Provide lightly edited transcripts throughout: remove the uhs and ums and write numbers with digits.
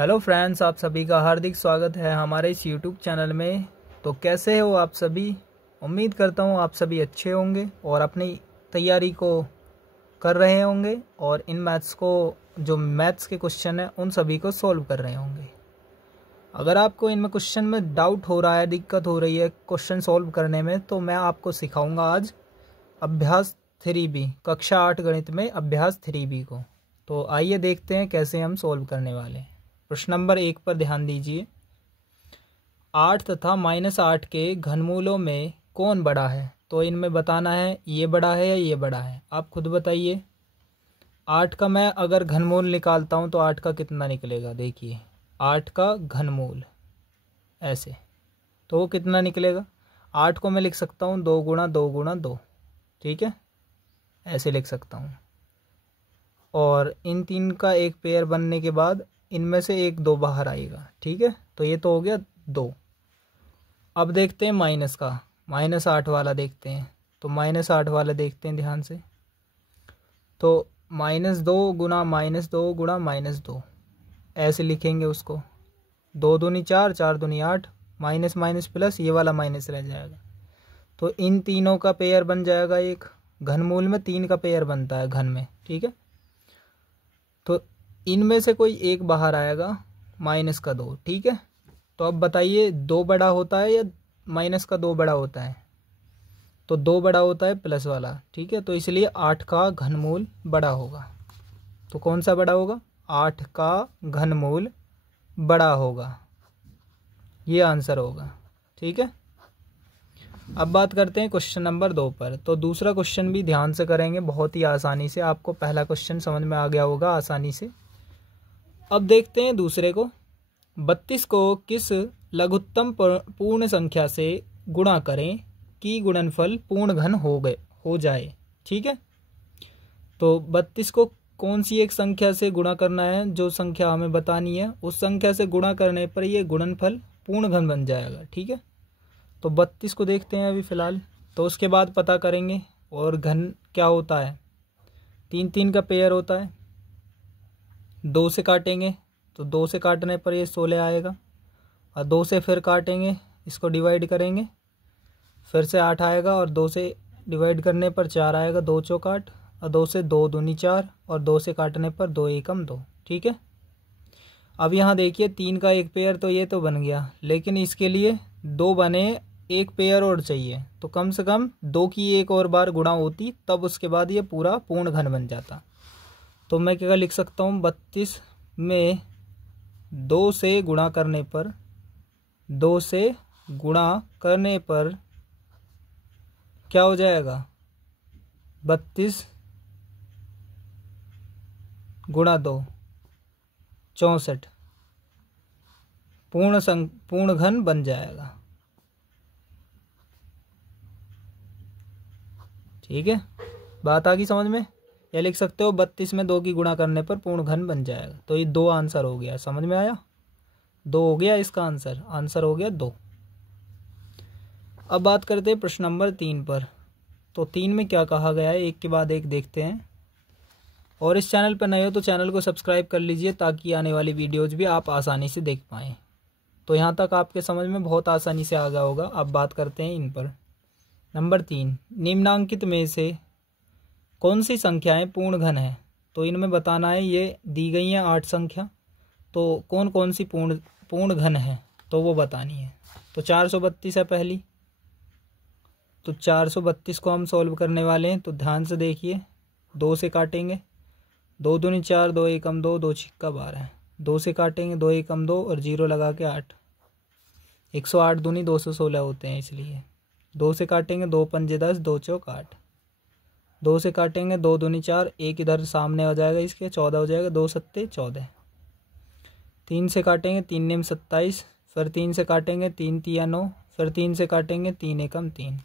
Hello friends, आप सभी का हार्दिक स्वागत है हमारे इस यूट्यूब चैनल में। तो कैसे हो आप सभी? उम्मीद करता हूँ आप सभी अच्छे होंगे और अपनी तैयारी को कर रहे होंगे और इन जो मैथ्स के क्वेश्चन हैं उन सभी को सॉल्व कर रहे होंगे। अगर आपको इनमें क्वेश्चन में डाउट हो रहा है, दिक्कत हो रही है क्वेश्चन सॉल्व करने में, तो मैं आपको सिखाऊंगा आज अभ्यास 3B, कक्षा 8 गणित में अभ्यास 3B को। तो आइए देखते हैं कैसे हम सॉल्व करने वाले हैं। प्रश्न नंबर 1 पर ध्यान दीजिए। 8 तथा -8 के घनमूलों में कौन बड़ा है? तो इनमें बताना है ये बड़ा है या ये बड़ा है, आप खुद बताइए। 8 का मैं अगर घनमूल निकालता हूँ तो 8 का कितना निकलेगा? देखिए 8 का घनमूल ऐसे, तो वो कितना निकलेगा? 8 को मैं लिख सकता हूँ 2 गुणा 2 गुणा 2, ठीक है, ऐसे लिख सकता हूँ। और इन तीन का एक पेयर बनने के बाद इनमें से एक 2 बाहर आएगा, ठीक है, तो ये तो हो गया 2। अब देखते हैं माइनस का, -8 वाला देखते हैं। तो -8 वाला देखते हैं ध्यान से। तो -2 गुणा -2 गुणा -2 ऐसे लिखेंगे उसको। 2 दूनी 4, 4 दूनी 8, माइनस माइनस प्लस, ये वाला माइनस रह जाएगा। तो इन तीनों का पेयर बन जाएगा एक। घनमूल में 3 का पेयर बनता है घन में, ठीक है। तो इनमें से कोई एक बाहर आएगा, -2, ठीक है। तो अब बताइए 2 बड़ा होता है या -2 बड़ा होता है? तो 2 बड़ा होता है प्लस वाला, ठीक है। तो इसलिए 8 का घनमूल बड़ा होगा। तो कौन सा बड़ा होगा? 8 का घनमूल बड़ा होगा, ये आंसर होगा, ठीक है। अब बात करते हैं क्वेश्चन नंबर 2 पर। तो दूसरा क्वेश्चन भी ध्यान से करेंगे, बहुत ही आसानी से। आपको पहला क्वेश्चन समझ में आ गया होगा आसानी से। अब देखते हैं दूसरे को। 32 को किस लघुत्तम पूर्ण संख्या से गुणा करें कि गुणनफल पूर्ण घन हो जाए, ठीक है। तो 32 को कौन सी एक संख्या से गुणा करना है, जो संख्या हमें बतानी है उस संख्या से गुणा करने पर ये गुणनफल पूर्ण घन बन जाएगा, ठीक है। तो 32 को देखते हैं अभी फ़िलहाल, तो उसके बाद पता करेंगे। और घन क्या होता है? 3 का पेयर होता है। 2 से काटेंगे तो 2 से काटने पर ये 16 आएगा, और 2 से फिर काटेंगे, इसको डिवाइड करेंगे, फिर से 8 आएगा, और 2 से डिवाइड करने पर 4 आएगा, 2 चौक 8, और 2 से 2 दूनी 4, और 2 से काटने पर 2 एकम 2, ठीक है। अब यहाँ देखिए 3 का एक पेयर तो ये तो बन गया, लेकिन इसके लिए 2 बने, एक पेयर और चाहिए। तो कम से कम 2 की एक और बार गुणा होती, तब उसके बाद ये पूरा पूर्ण घन बन जाता। तो मैं क्या लिख सकता हूँ? 32 में 2 से गुणा करने पर, 2 से गुणा करने पर क्या हो जाएगा? 32 गुणा 2 64, पूर्ण घन बन जाएगा, ठीक है। बात आ गई समझ में? या लिख सकते हो 32 में 2 की गुणा करने पर पूर्ण घन बन जाएगा। तो ये 2 आंसर हो गया, समझ में आया? 2 हो गया इसका आंसर हो गया 2। अब बात करते हैं प्रश्न नंबर 3 पर। तो 3 में क्या कहा गया है, एक के बाद एक देखते हैं। और इस चैनल पर नए हो तो चैनल को सब्सक्राइब कर लीजिए, ताकि आने वाली वीडियोज भी आप आसानी से देख पाएँ। तो यहाँ तक आपके समझ में बहुत आसानी से आ गया होगा। अब बात करते हैं इन पर। नंबर 3, निम्नांकित में से कौन सी संख्याएं पूर्ण घन है? तो इनमें बताना है, ये दी गई हैं 8 संख्या, तो कौन कौन सी पूर्ण घन है तो वो बतानी है। तो 432 है पहली, तो 432 को हम सॉल्व करने वाले हैं। तो ध्यान से देखिए, 2 से काटेंगे, 2 दूनी 4, 2 एकम 2, 2 छिक्का 12, 2 से काटेंगे, 2 एकम 2, और 0 लगा के 8, 108 दूनी 216 होते हैं, इसलिए 2 से काटेंगे, 2 पंजे 10, 2 चौक 8, 2 से काटेंगे, 2 दूनी 4, एक इधर सामने हो जाएगा इसके, 14 हो जाएगा, 2 सत्ते 14, 3 से काटेंगे, 3 नेम 27, फिर 3 से काटेंगे, 3 तिया 9, फिर 3 से काटेंगे, 3 एकम 3।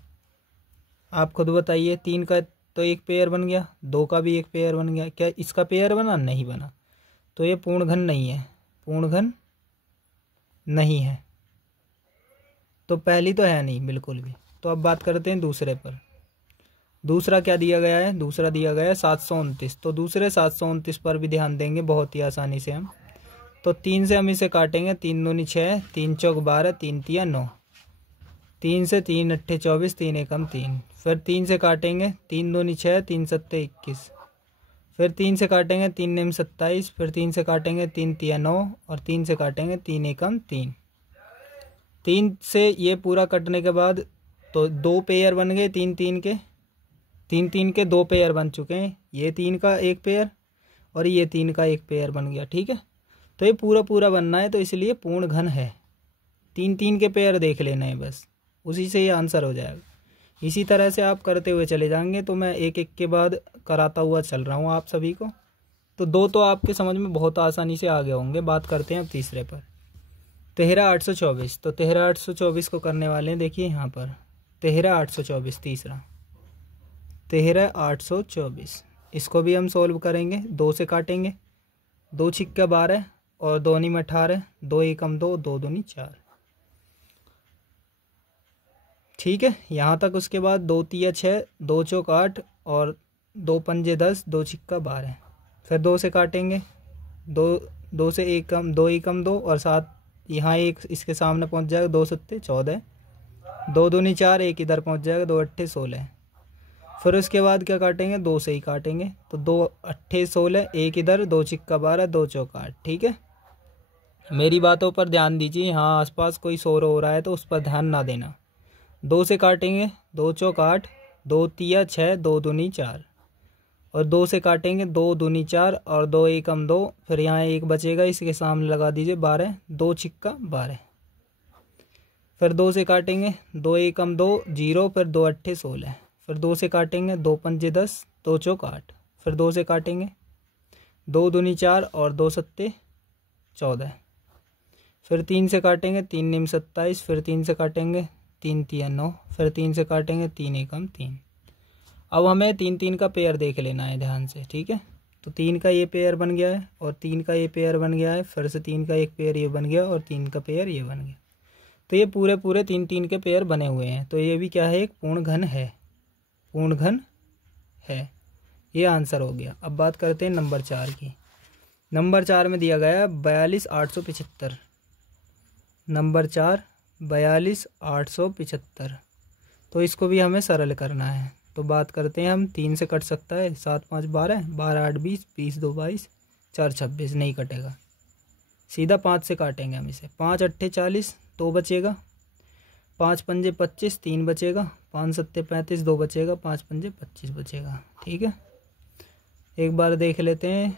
आप खुद बताइए, 3 का तो एक पेयर बन गया, 2 का भी एक पेयर बन गया, क्या इसका पेयर बना? नहीं बना। तो ये पूर्ण घन नहीं है, पूर्ण घन नहीं है। तो पहली तो है नहीं बिल्कुल भी। तो अब बात करते हैं दूसरे पर। दूसरा क्या दिया गया है? दूसरा दिया गया है 729। तो दूसरे 729 पर भी ध्यान देंगे बहुत ही आसानी से हम। तो 3 से हम इसे काटेंगे, 3 दूनी 6, 3 चौक 12, 3 तिया 9, 3 से 3 अट्ठे 24, 3 एकम 3। फिर 3 से काटेंगे, 3 दूनी 6, 3 सत्ते 21। फिर 3 से काटेंगे, 3 नेम 27। फिर 3 से काटेंगे, 3 तिया 9 और 3 से काटेंगे, 3 एकम 3। 3 से ये पूरा कटने के बाद तो 2 पेयर बन गए 3 3 के, 3 3 के 2 पेयर बन चुके हैं। ये 3 का एक पेयर और ये 3 का एक पेयर बन गया। ठीक है, तो ये पूरा पूरा बनना है, तो इसलिए पूर्ण घन है। 3 3 के पेयर देख लेना है बस, उसी से ये आंसर हो जाएगा। इसी तरह से आप करते हुए चले जाएंगे। तो मैं एक एक के बाद कराता हुआ चल रहा हूँ आप सभी को। तो 2 तो आपके समझ में बहुत आसानी से आ गए होंगे। बात करते हैं अब तीसरे पर, 13,824। तो 13,824 को करने वाले हैं, देखिए यहाँ पर 13,824 तीसरा, 13,824। इसको भी हम सोल्व करेंगे, 2 से काटेंगे, 2 छिक्का 12 और 2 नी में 18, 2 एकम 2, 2 दूनी 4। ठीक है, यहाँ तक। उसके बाद 2 तिया 6, 2 चौक 8 और 2 पंजे 10, 2 छिक्का 12। फिर 2 से काटेंगे, 2 से एकम 2 एकम 2 और 7 यहाँ एक इसके सामने पहुँच जाएगा, 2 सत्ते 14, 2 दूनी 4, एक इधर पहुँच जाएगा, 2 अट्ठे 16। फिर उसके बाद क्या काटेंगे, 2 से ही काटेंगे। तो 2 अट्ठे 16, एक इधर, 2 छिक्का 12, 2 चौक 8। ठीक है, मेरी बातों पर ध्यान दीजिए। यहाँ आसपास कोई शोर हो रहा है तो उस पर ध्यान ना देना। 2 से काटेंगे, 2 चौक 8, 2 तिया 6, 2 दूनी 4 और 2 से काटेंगे, 2 दूनी 4 और 2 एकम 2। फिर यहाँ एक बचेगा, इसके सामने लगा दीजिए 12, 2 छिक्का 12। फिर 2 से काटेंगे, 2 एकम 2 0, फिर 2 अट्ठे 16। फिर 2 से काटेंगे, 2 पंजे 10, 2 चौक 8। फिर 2 से काटेंगे, 2 दूनी 4 और 2 सत्ते 14। फिर 3 से काटेंगे, 3 निम 27। फिर 3 से काटेंगे, 3 तिया 9। फिर 3 से काटेंगे, 3 एकम 3। अब हमें 3 3 का पेयर देख लेना है ध्यान से। ठीक है, तो 3 का ये पेयर बन गया है और 3 का ये पेयर बन गया है। फिर से 3 का एक पेयर ये बन गया और 3 का पेयर ये बन गया। तो ये पूरे पूरे 3 3 के पेयर बने हुए हैं। तो ये भी क्या है, एक पूर्ण घन है, पूर्ण घन है। ये आंसर हो गया। अब बात करते हैं नंबर 4 की। नंबर 4 में दिया गया है 42,875। नंबर 4 42,875। तो इसको भी हमें सरल करना है। तो बात करते हैं हम, 3 से कट सकता है, 7 5 12, 12 8 20, 20 2 22, 4 26, नहीं कटेगा। सीधा 5 से काटेंगे हम इसे, 5 अट्ठे 40, 2 बचेगा, 5 पंजे 25, 3 बचेगा, 5 सत्ते 35, 2 बचेगा, 5 पंजे 25 बचेगा। ठीक है, एक बार देख लेते हैं।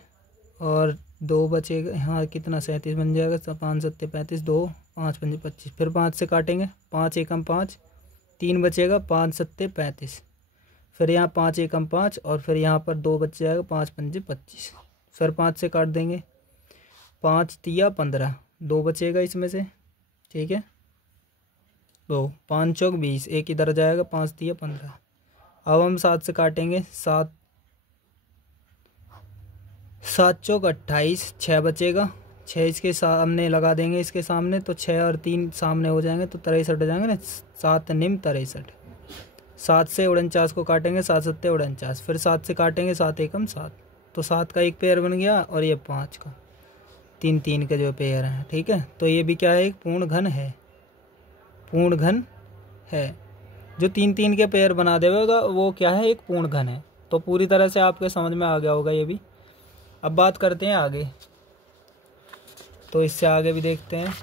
और 2 बचेगा, हाँ कितना 37 बन जाएगा, 5 सत्ते 35, 2 5 पंजे 25। फिर 5 से काटेंगे, 5 एकम 5, 3 बचेगा, 5 सत्ते 35। फिर यहाँ 5 एकम 5 और फिर यहाँ पर 2 बच जाएगा, 5 पंजे 25। फिर 5 से काट देंगे, 5 तिया 15, 2 बचेगा इसमें से। ठीक है, 2 5 चौक 20, एक इधर जाएगा, 5 तिया 15। अब हम 7 से काटेंगे, 7 चौक 28, 6 बचेगा, 6 इसके सामने लगा देंगे, इसके सामने तो 6 और 3 सामने हो जाएंगे तो 63 हो जाएंगे ना, 7 निम 63। 7 से 49 को काटेंगे, 7 सत्ते 49। फिर 7 से काटेंगे, 7 एकम 7। तो 7 का एक पेयर बन गया और ये 5 का, 3 3 के जो पेयर हैं। ठीक है, तो ये भी क्या है, एक पूर्ण घन है, पूर्ण घन है। जो 3 3 के पेयर बना देगा वो क्या है, एक पूर्ण घन है। तो पूरी तरह से आपके समझ में आ गया होगा ये भी। अब बात करते हैं आगे, तो इससे आगे भी देखते हैं,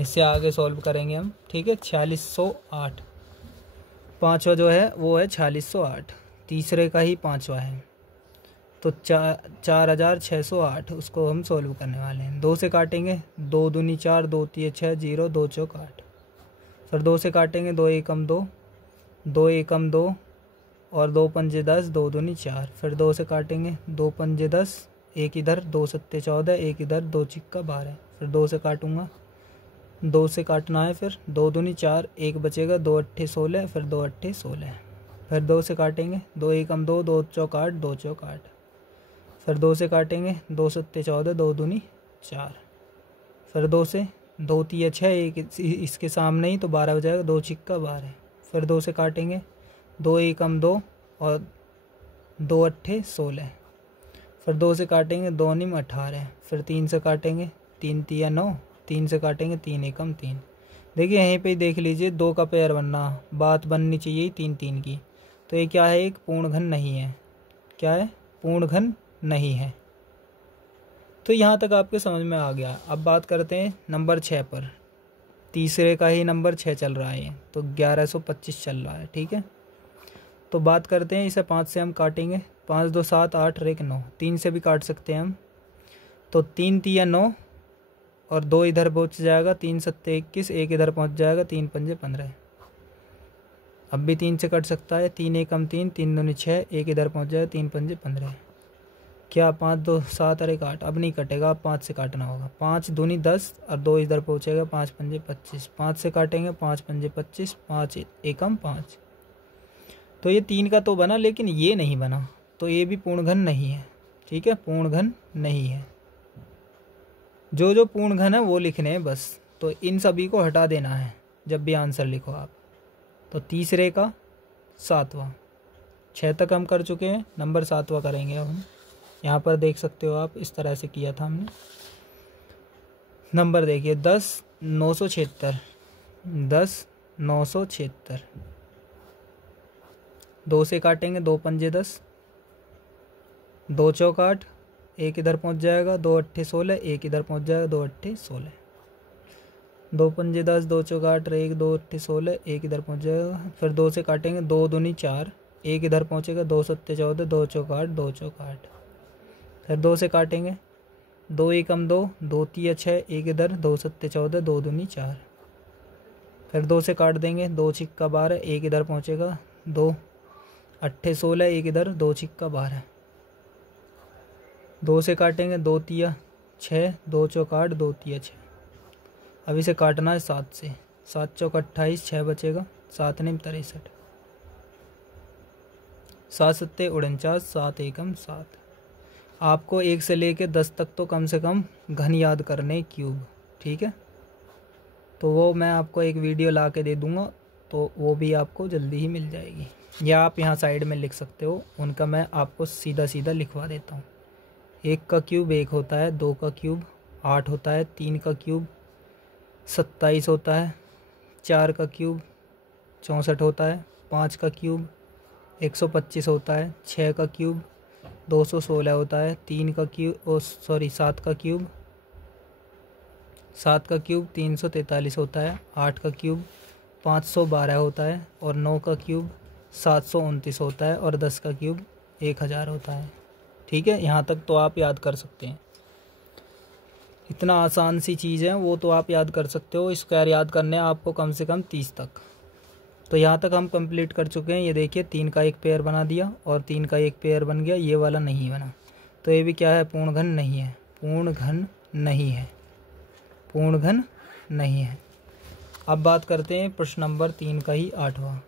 इससे आगे सॉल्व करेंगे हम। ठीक है, 4608 पाँचवा जो है वो है 4608, तीसरे का ही 5वां है। तो 4,608 उसको हम सॉल्व करने वाले हैं। 2 से काटेंगे, 2 दूनी 4, 2 तिया 6, 0, 2 चौक 8। फिर 2 से काटेंगे, 2 एकम 2, 2 एकम 2 और 2 पंजे 10, 2 दूनी 4। फिर 2 से काटेंगे, 2 पंजे 10, एक इधर, 2 सत्ते 14, एक इधर, 2 छिक्का 12। फिर 2 से काटूंगा, 2 से काटना है, फिर 2 दूनी 4, एक बचेगा, 2 अट्ठे 16, फिर 2 अट्ठे 16। फिर 2 से काटेंगे, 2 एकम 2, 2 चौक 8, 2 चौक 8। फिर 2 से काटेंगे, 2 सत्ते 14, 2 दूनी 4। फिर 2 से 2 तिया 6, एक इसके सामने ही तो 12 हो जाएगा, 2 छिक्का 12। फिर 2 से काटेंगे, 2 एकम 2 और 2 अट्ठे 16। फिर 2 से काटेंगे 2 निम 18, फिर 3 से काटेंगे 3 तिया 9, 3 से काटेंगे 3 एकम 3। देखिए यहीं पे देख लीजिए 2 का पेयर बनना, बात बननी चाहिए 3 3 की। तो ये क्या है, एक पूर्ण घन नहीं है। क्या है, पूर्ण घन नहीं है। तो यहाँ तक आपके समझ में आ गया। अब बात करते हैं नंबर 6 पर। तीसरे का ही नंबर 6 चल रहा है, तो 1125 चल रहा है। ठीक है, तो बात करते हैं इसे 5 से हम काटेंगे। 5 2 7 8 और 1 9, 3 से भी काट सकते हैं हम। तो 3 तिया 9 और 2 इधर पहुँच जाएगा, 3 सत्ते 21, 1 इधर पहुँच जाएगा, 3 पंजे 15। अब भी 3 से कट सकता है, 3 एकम 3, 3 दूनी 6, 1 इधर पहुँच जाएगा, 3 पंजे 15। क्या 5 2 7 और 1 8, अब नहीं कटेगा, अब 5 से काटना होगा। 5 दूनी 10 और 2 इधर पहुँचेगा, 5 पंजे 25। 5 से काटेंगे, 5 पंजे 25, 5 एकम 5। तो ये 3 का तो बना, लेकिन ये नहीं बना, तो ये भी पूर्ण घन नहीं है। ठीक है, पूर्ण घन नहीं है। जो जो पूर्ण घन है वो लिखने हैं बस, तो इन सभी को हटा देना है जब भी आंसर लिखो आप। तो तीसरे का 7वां, 6 तक हम कर चुके हैं, नंबर 7वां करेंगे अब हम। यहाँ पर देख सकते हो आप, इस तरह से किया था हमने। नंबर देखिए 10 976, 10 976। 2 से काटेंगे, 2 पंजे 10, 2 चौक 8, 1 इधर पहुँच जाएगा, 2 अट्ठे 16, 1 इधर पहुँच जाएगा, 2 अट्ठे 16। 2 पंजे 10, 2 चौक 8, 1 2 अट्ठे 16, 1 इधर पहुँच जाएगा। फिर 2 से काटेंगे, 2 दूनी 4, 1 इधर पहुँचेगा, 2 सत्ते 14, 2 चौक 8, 2 चौक 8। फिर 2 से काटेंगे, 2 एकम 2, 2 तिया 6, 1 इधर, 2 सत्ते 14, 2 दूनी 4। फिर 2 से काट देंगे, 2 छिक्का 12, 1 इधर पहुँचेगा, 2 अट्ठे 16, 1 इधर, 2 छिक्का 12। 2 से काटेंगे, 2 तिया 6, 2 चौक 8, 2 तिया 6। अब इसे काटना है 7 से, 7 चौक 28, 6 बचेगा, 7 निम 63, 7 सत्ते 49, 7 एकम 7। आपको 1 से लेके 10 तक तो कम से कम घन याद करने क्यूब। ठीक है, तो वो मैं आपको एक वीडियो ला के दे दूँगा, तो वो भी आपको जल्दी ही मिल जाएगी, या आप यहाँ साइड में लिख सकते हो, उनका मैं आपको सीधा सीधा लिखवा देता हूँ। 1 का क्यूब 1 होता है, 2 का क्यूब 8 होता है, 3 का क्यूब 27 होता है, 4 का क्यूब 64 होता है, 5 का क्यूब 125 होता है, 6 का क्यूब 216 होता है, 3 का क्यूब 7 का क्यूब 343 होता है, 8 का क्यूब 512 होता है, और 9 का क्यूब 729 होता है, और 10 का क्यूब 1000 होता है। ठीक है, यहाँ तक तो आप याद कर सकते हैं। इतना आसान सी चीज़ है, वो तो आप याद कर सकते हो। स्क्वायर याद करने हैं आपको कम से कम 30 तक। तो यहाँ तक हम कंप्लीट कर चुके हैं। ये देखिए 3 का एक पेयर बना दिया और 3 का एक पेयर बन गया, ये वाला नहीं बना, तो ये भी क्या है, पूर्ण घन नहीं है, पूर्ण घन नहीं है, पूर्ण घन नहीं है। अब बात करते हैं प्रश्न नंबर 3 का ही 8वां।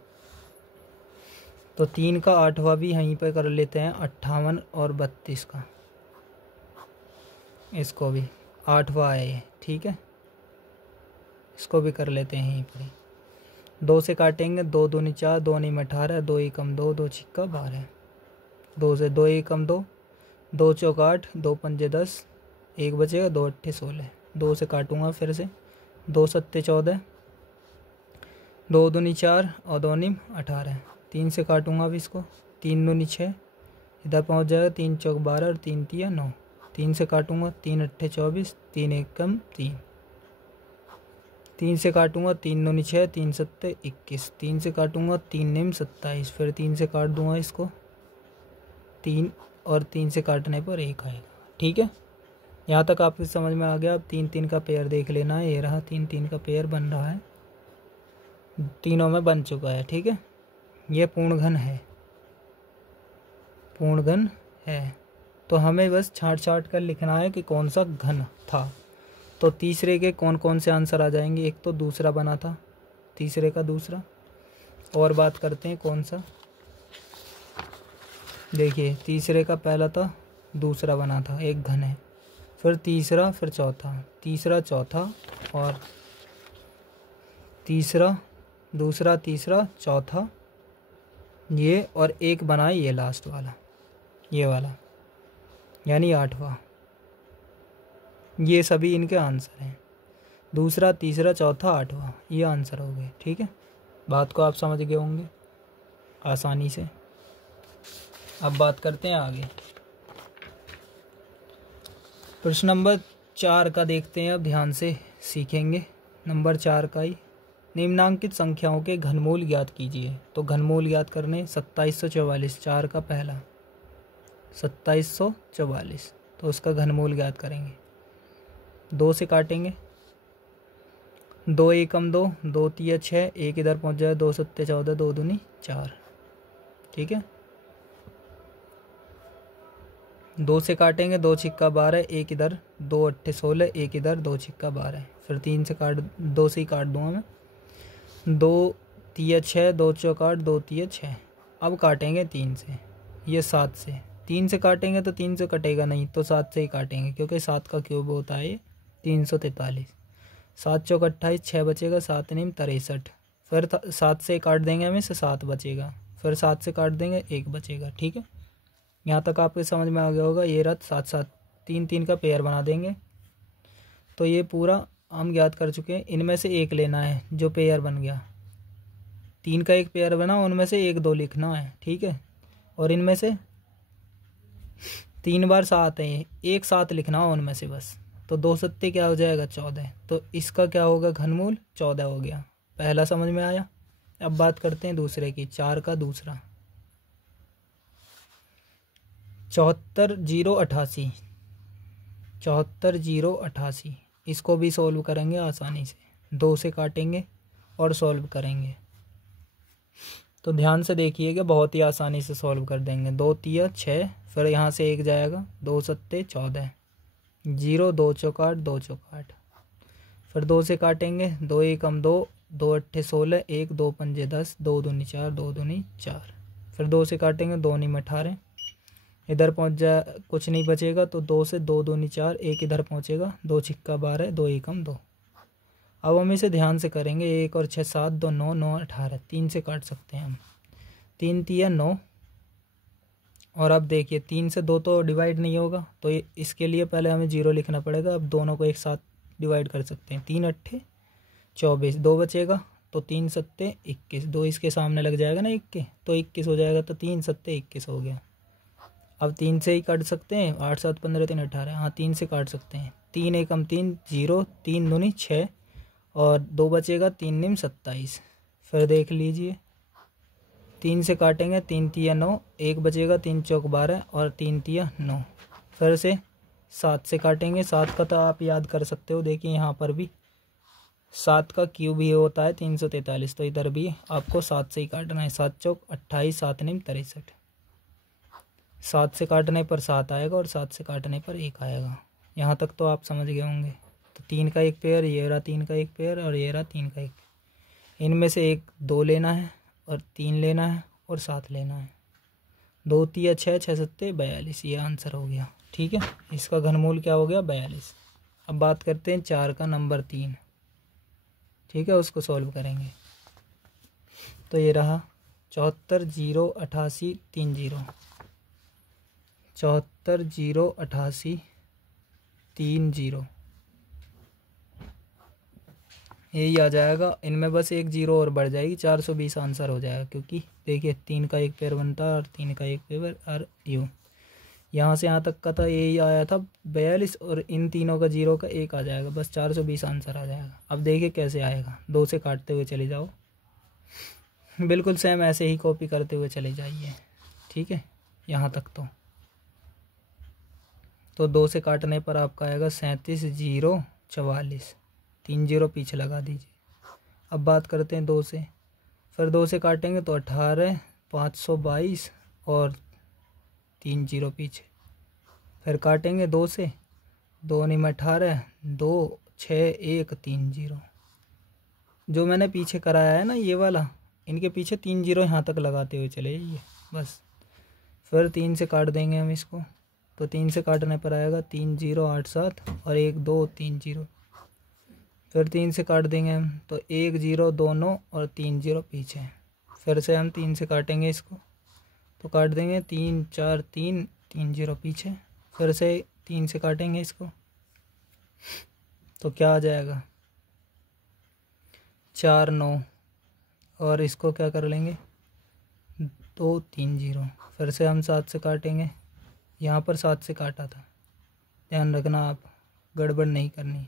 तो 3 का 8वां भी यहीं पर कर लेते हैं, 58 और 32 का, इसको भी 8वां है ये। ठीक है, इसको भी कर लेते हैं यहीं पर। 2 से काटेंगे, 2 दूनी 4, 2 नीम 18, 2 एकम 2, 2 छिक्का 12। 2 से 2 एकम 2, 2 चौक 8, 2 पंजे 10, 1 बचेगा, 2 अट्ठे 16। 2 से काटूंगा फिर से, 2 सत्ते 14, 2 दूनी 4 और 2 नीम 18। 3 से काटूंगा अब इसको, 3 दूनी 6, इधर पहुंच जाएगा, 3 चौक 12 और 3 तिया 9। 3 से काटूंगा, 3 अट्ठे 24, 3 एकम 3। 3 से काटूंगा, 3 दूनी 6, 3 सत्ते 21। 3 से काटूंगा, 3 निम 27, फिर 3 से काट दूंगा इसको, 3 और 3 से काटने पर 1 आएगा। ठीक है, यहाँ तक आपकी समझ में आ गया। अब 3 3 का पेयर देख लेना है, ये रहा 3 3 का पेयर बन रहा है, तीनों में बन चुका है। ठीक है, ये पूर्ण घन है, पूर्ण घन है। तो हमें बस छाँट छाँट कर लिखना है कि कौन सा घन था। तो तीसरे के कौन कौन से आंसर आ जाएंगे, एक तो दूसरा बना था, तीसरे का दूसरा, और बात करते हैं कौन सा। देखिए तीसरे का पहला था, दूसरा बना था, एक घन है, फिर तीसरा, फिर चौथा, तीसरा चौथा, और तीसरा दूसरा तीसरा चौथा, ये और एक बना है ये लास्ट वाला, ये वाला, यानी 8वां। ये सभी इनके आंसर हैं, दूसरा, तीसरा, चौथा, 8वां, ये आंसर हो गए। ठीक है, बात को आप समझ गए होंगे आसानी से। अब बात करते हैं आगे, प्रश्न नंबर 4 का देखते हैं। अब ध्यान से सीखेंगे नंबर 4 का ही। निम्नांकित संख्याओं के घनमूल ज्ञात कीजिए। तो घनमूल ज्ञात करने 2744, 4 का पहला 2744, तो उसका घनमूल ज्ञात करेंगे। 2 से काटेंगे, 2 एकम 2, 2 तिया 6, 1 इधर पहुंच जाए, 2 सत्ते 14, 2 दूनी 4। ठीक है, 2 से काटेंगे, 2 छिक्का 12, 1 इधर, 2 अट्ठे 16, 1 इधर, 2 छिक्का 12। फिर 3 से काट, 2 से ही काट दूंगा मैं। 2 तिया 6, 2 चौक 8, 2 तिया 6। अब काटेंगे 3 से, ये 7 से। 3 से काटेंगे तो 3 से कटेगा नहीं, तो 7 से ही काटेंगे, क्योंकि 7 का क्यूब होता है ये 343। 7 चौक 28, 6 बचेगा, 7 नीम 63। फिर 7 से काट देंगे हमें से 7 बचेगा, फिर 7 से काट देंगे 1 बचेगा। ठीक है, यहाँ तक आपके समझ में आ गया होगा। ये रहा 7 7, 3 3 का पेयर बना देंगे। तो ये पूरा हम ज्ञात कर चुके हैं। इनमें से एक लेना है जो पेयर बन गया, 3 का एक पेयर बना, उनमें से 1 2 लिखना है। ठीक है, और इनमें से 3 बार 7 है, एक 7 लिखना हो उनमें से बस। तो 2 सत्ते क्या हो जाएगा 14, तो इसका क्या होगा घनमूल 14 हो गया। पहला समझ में आया। अब बात करते हैं दूसरे की, 4 का दूसरा 74088, 74088, इसको भी सॉल्व करेंगे आसानी से। 2 से काटेंगे और सॉल्व करेंगे। तो ध्यान से देखिएगा, बहुत ही आसानी से सॉल्व कर देंगे। 2 तिया 6, फिर यहाँ से 1 जाएगा, 2 सत्ते 14, 0 2 चौक 8, 2 चौक 8। फिर 2 से काटेंगे, 2 एकम 2, 2 अट्ठे 16, 1 2 पंजे 10, 2 दूनी 4, 2 दूनी 4। फिर 2 से काटेंगे, 2 नीम 18, इधर पहुंच जाए कुछ नहीं बचेगा, तो 2 से 2 दूनी 4, 1 इधर पहुंचेगा, 2 छिक्का 12, 2 एकम 2। अब हम इसे ध्यान से करेंगे, 1 और 6 7, 2 9, 9 18, 3 से काट सकते हैं हम, 3 तिया 9। और अब देखिए 3 से 2 तो डिवाइड नहीं होगा, तो इसके लिए पहले हमें 0 लिखना पड़ेगा। अब दोनों को एक साथ डिवाइड कर सकते हैं, 3 अट्ठे 24, 2 बचेगा, तो 3 सत्ते 21, 2 इसके सामने लग जाएगा ना 1 के, तो 21 हो जाएगा, तो 3 सत्ते 21 हो गया। अब 3 से ही काट सकते हैं, 8 7 15 3 18, हाँ 3 से काट सकते हैं। 3 एकम 3, 0, 3 दूनी 6, और 2 बचेगा, 3 निम 27। फिर देख लीजिए, 3 से काटेंगे, 3 तिया 9, 1 बचेगा, 3 चौक 12, और 3 तिया 9। फिर से 7 से काटेंगे, 7 का तो आप याद कर सकते हो, देखिए यहाँ पर भी 7 का क्यूब ही होता है 343, तो इधर भी आपको 7 से ही काटना है। 7 चौक 28, 7 निम 63। 7 से काटने पर 7 आएगा और 7 से काटने पर 1 आएगा। यहाँ तक तो आप समझ गए होंगे। तो 3 का एक पेयर, ये रहा 3 का एक पेयर, और ये रहा 3 का एक। इनमें से 1 2 लेना है, और 3 लेना है, और 7 लेना है। 2 तिया 6, 6 सत्ते 42, ये आंसर हो गया। ठीक है, इसका घनमूल क्या हो गया 42। अब बात करते हैं 4 का नंबर 3। ठीक है, उसको सॉल्व करेंगे। तो ये रहा 74088 30, 74088 30, यही आ जाएगा। इनमें बस एक 0 और बढ़ जाएगी, 420 आंसर हो जाएगा। क्योंकि देखिए 3 का एक पेयर बनता है, और 3 का एक पेयर, और यूँ यहाँ से यहाँ तक का था, यही आया था 42, और इन तीनों का 0 का 1 आ जाएगा, बस 420 आंसर आ जाएगा। अब देखिए कैसे आएगा, 2 से काटते हुए चले जाओ, बिल्कुल सेम ऐसे ही कॉपी करते हुए चले जाइए। ठीक है, यहाँ तक तो 2 से काटने पर आपका आएगा 37 0 44, 3 0 पीछे लगा दीजिए। अब बात करते हैं 2 से। फिर 2 से काटेंगे तो 18 522, और 3 0 पीछे। फिर काटेंगे 2 से, 2 निम 18, 2 6 1 3 0। जो मैंने पीछे कराया है ना ये वाला, इनके पीछे 3 0 यहाँ तक लगाते हुए चले जाइए बस। फिर 3 से काट देंगे हम इसको, तो 3 से काटने पर आएगा 3 0 8 7, और 1 2 3 0। फिर 3 से काट देंगे हम, तो 1 0 2 9, और 3 0 पीछे। फिर से हम 3 से काटेंगे इसको, तो काट देंगे 3 4 3 3 0 पीछे। फिर से 3 से काटेंगे इसको, तो क्या आ जाएगा 4 9, और इसको क्या कर लेंगे 2 3 0। फिर से हम 7 से काटेंगे, यहाँ पर 7 से काटा था, ध्यान रखना आप, गड़बड़ नहीं करनी।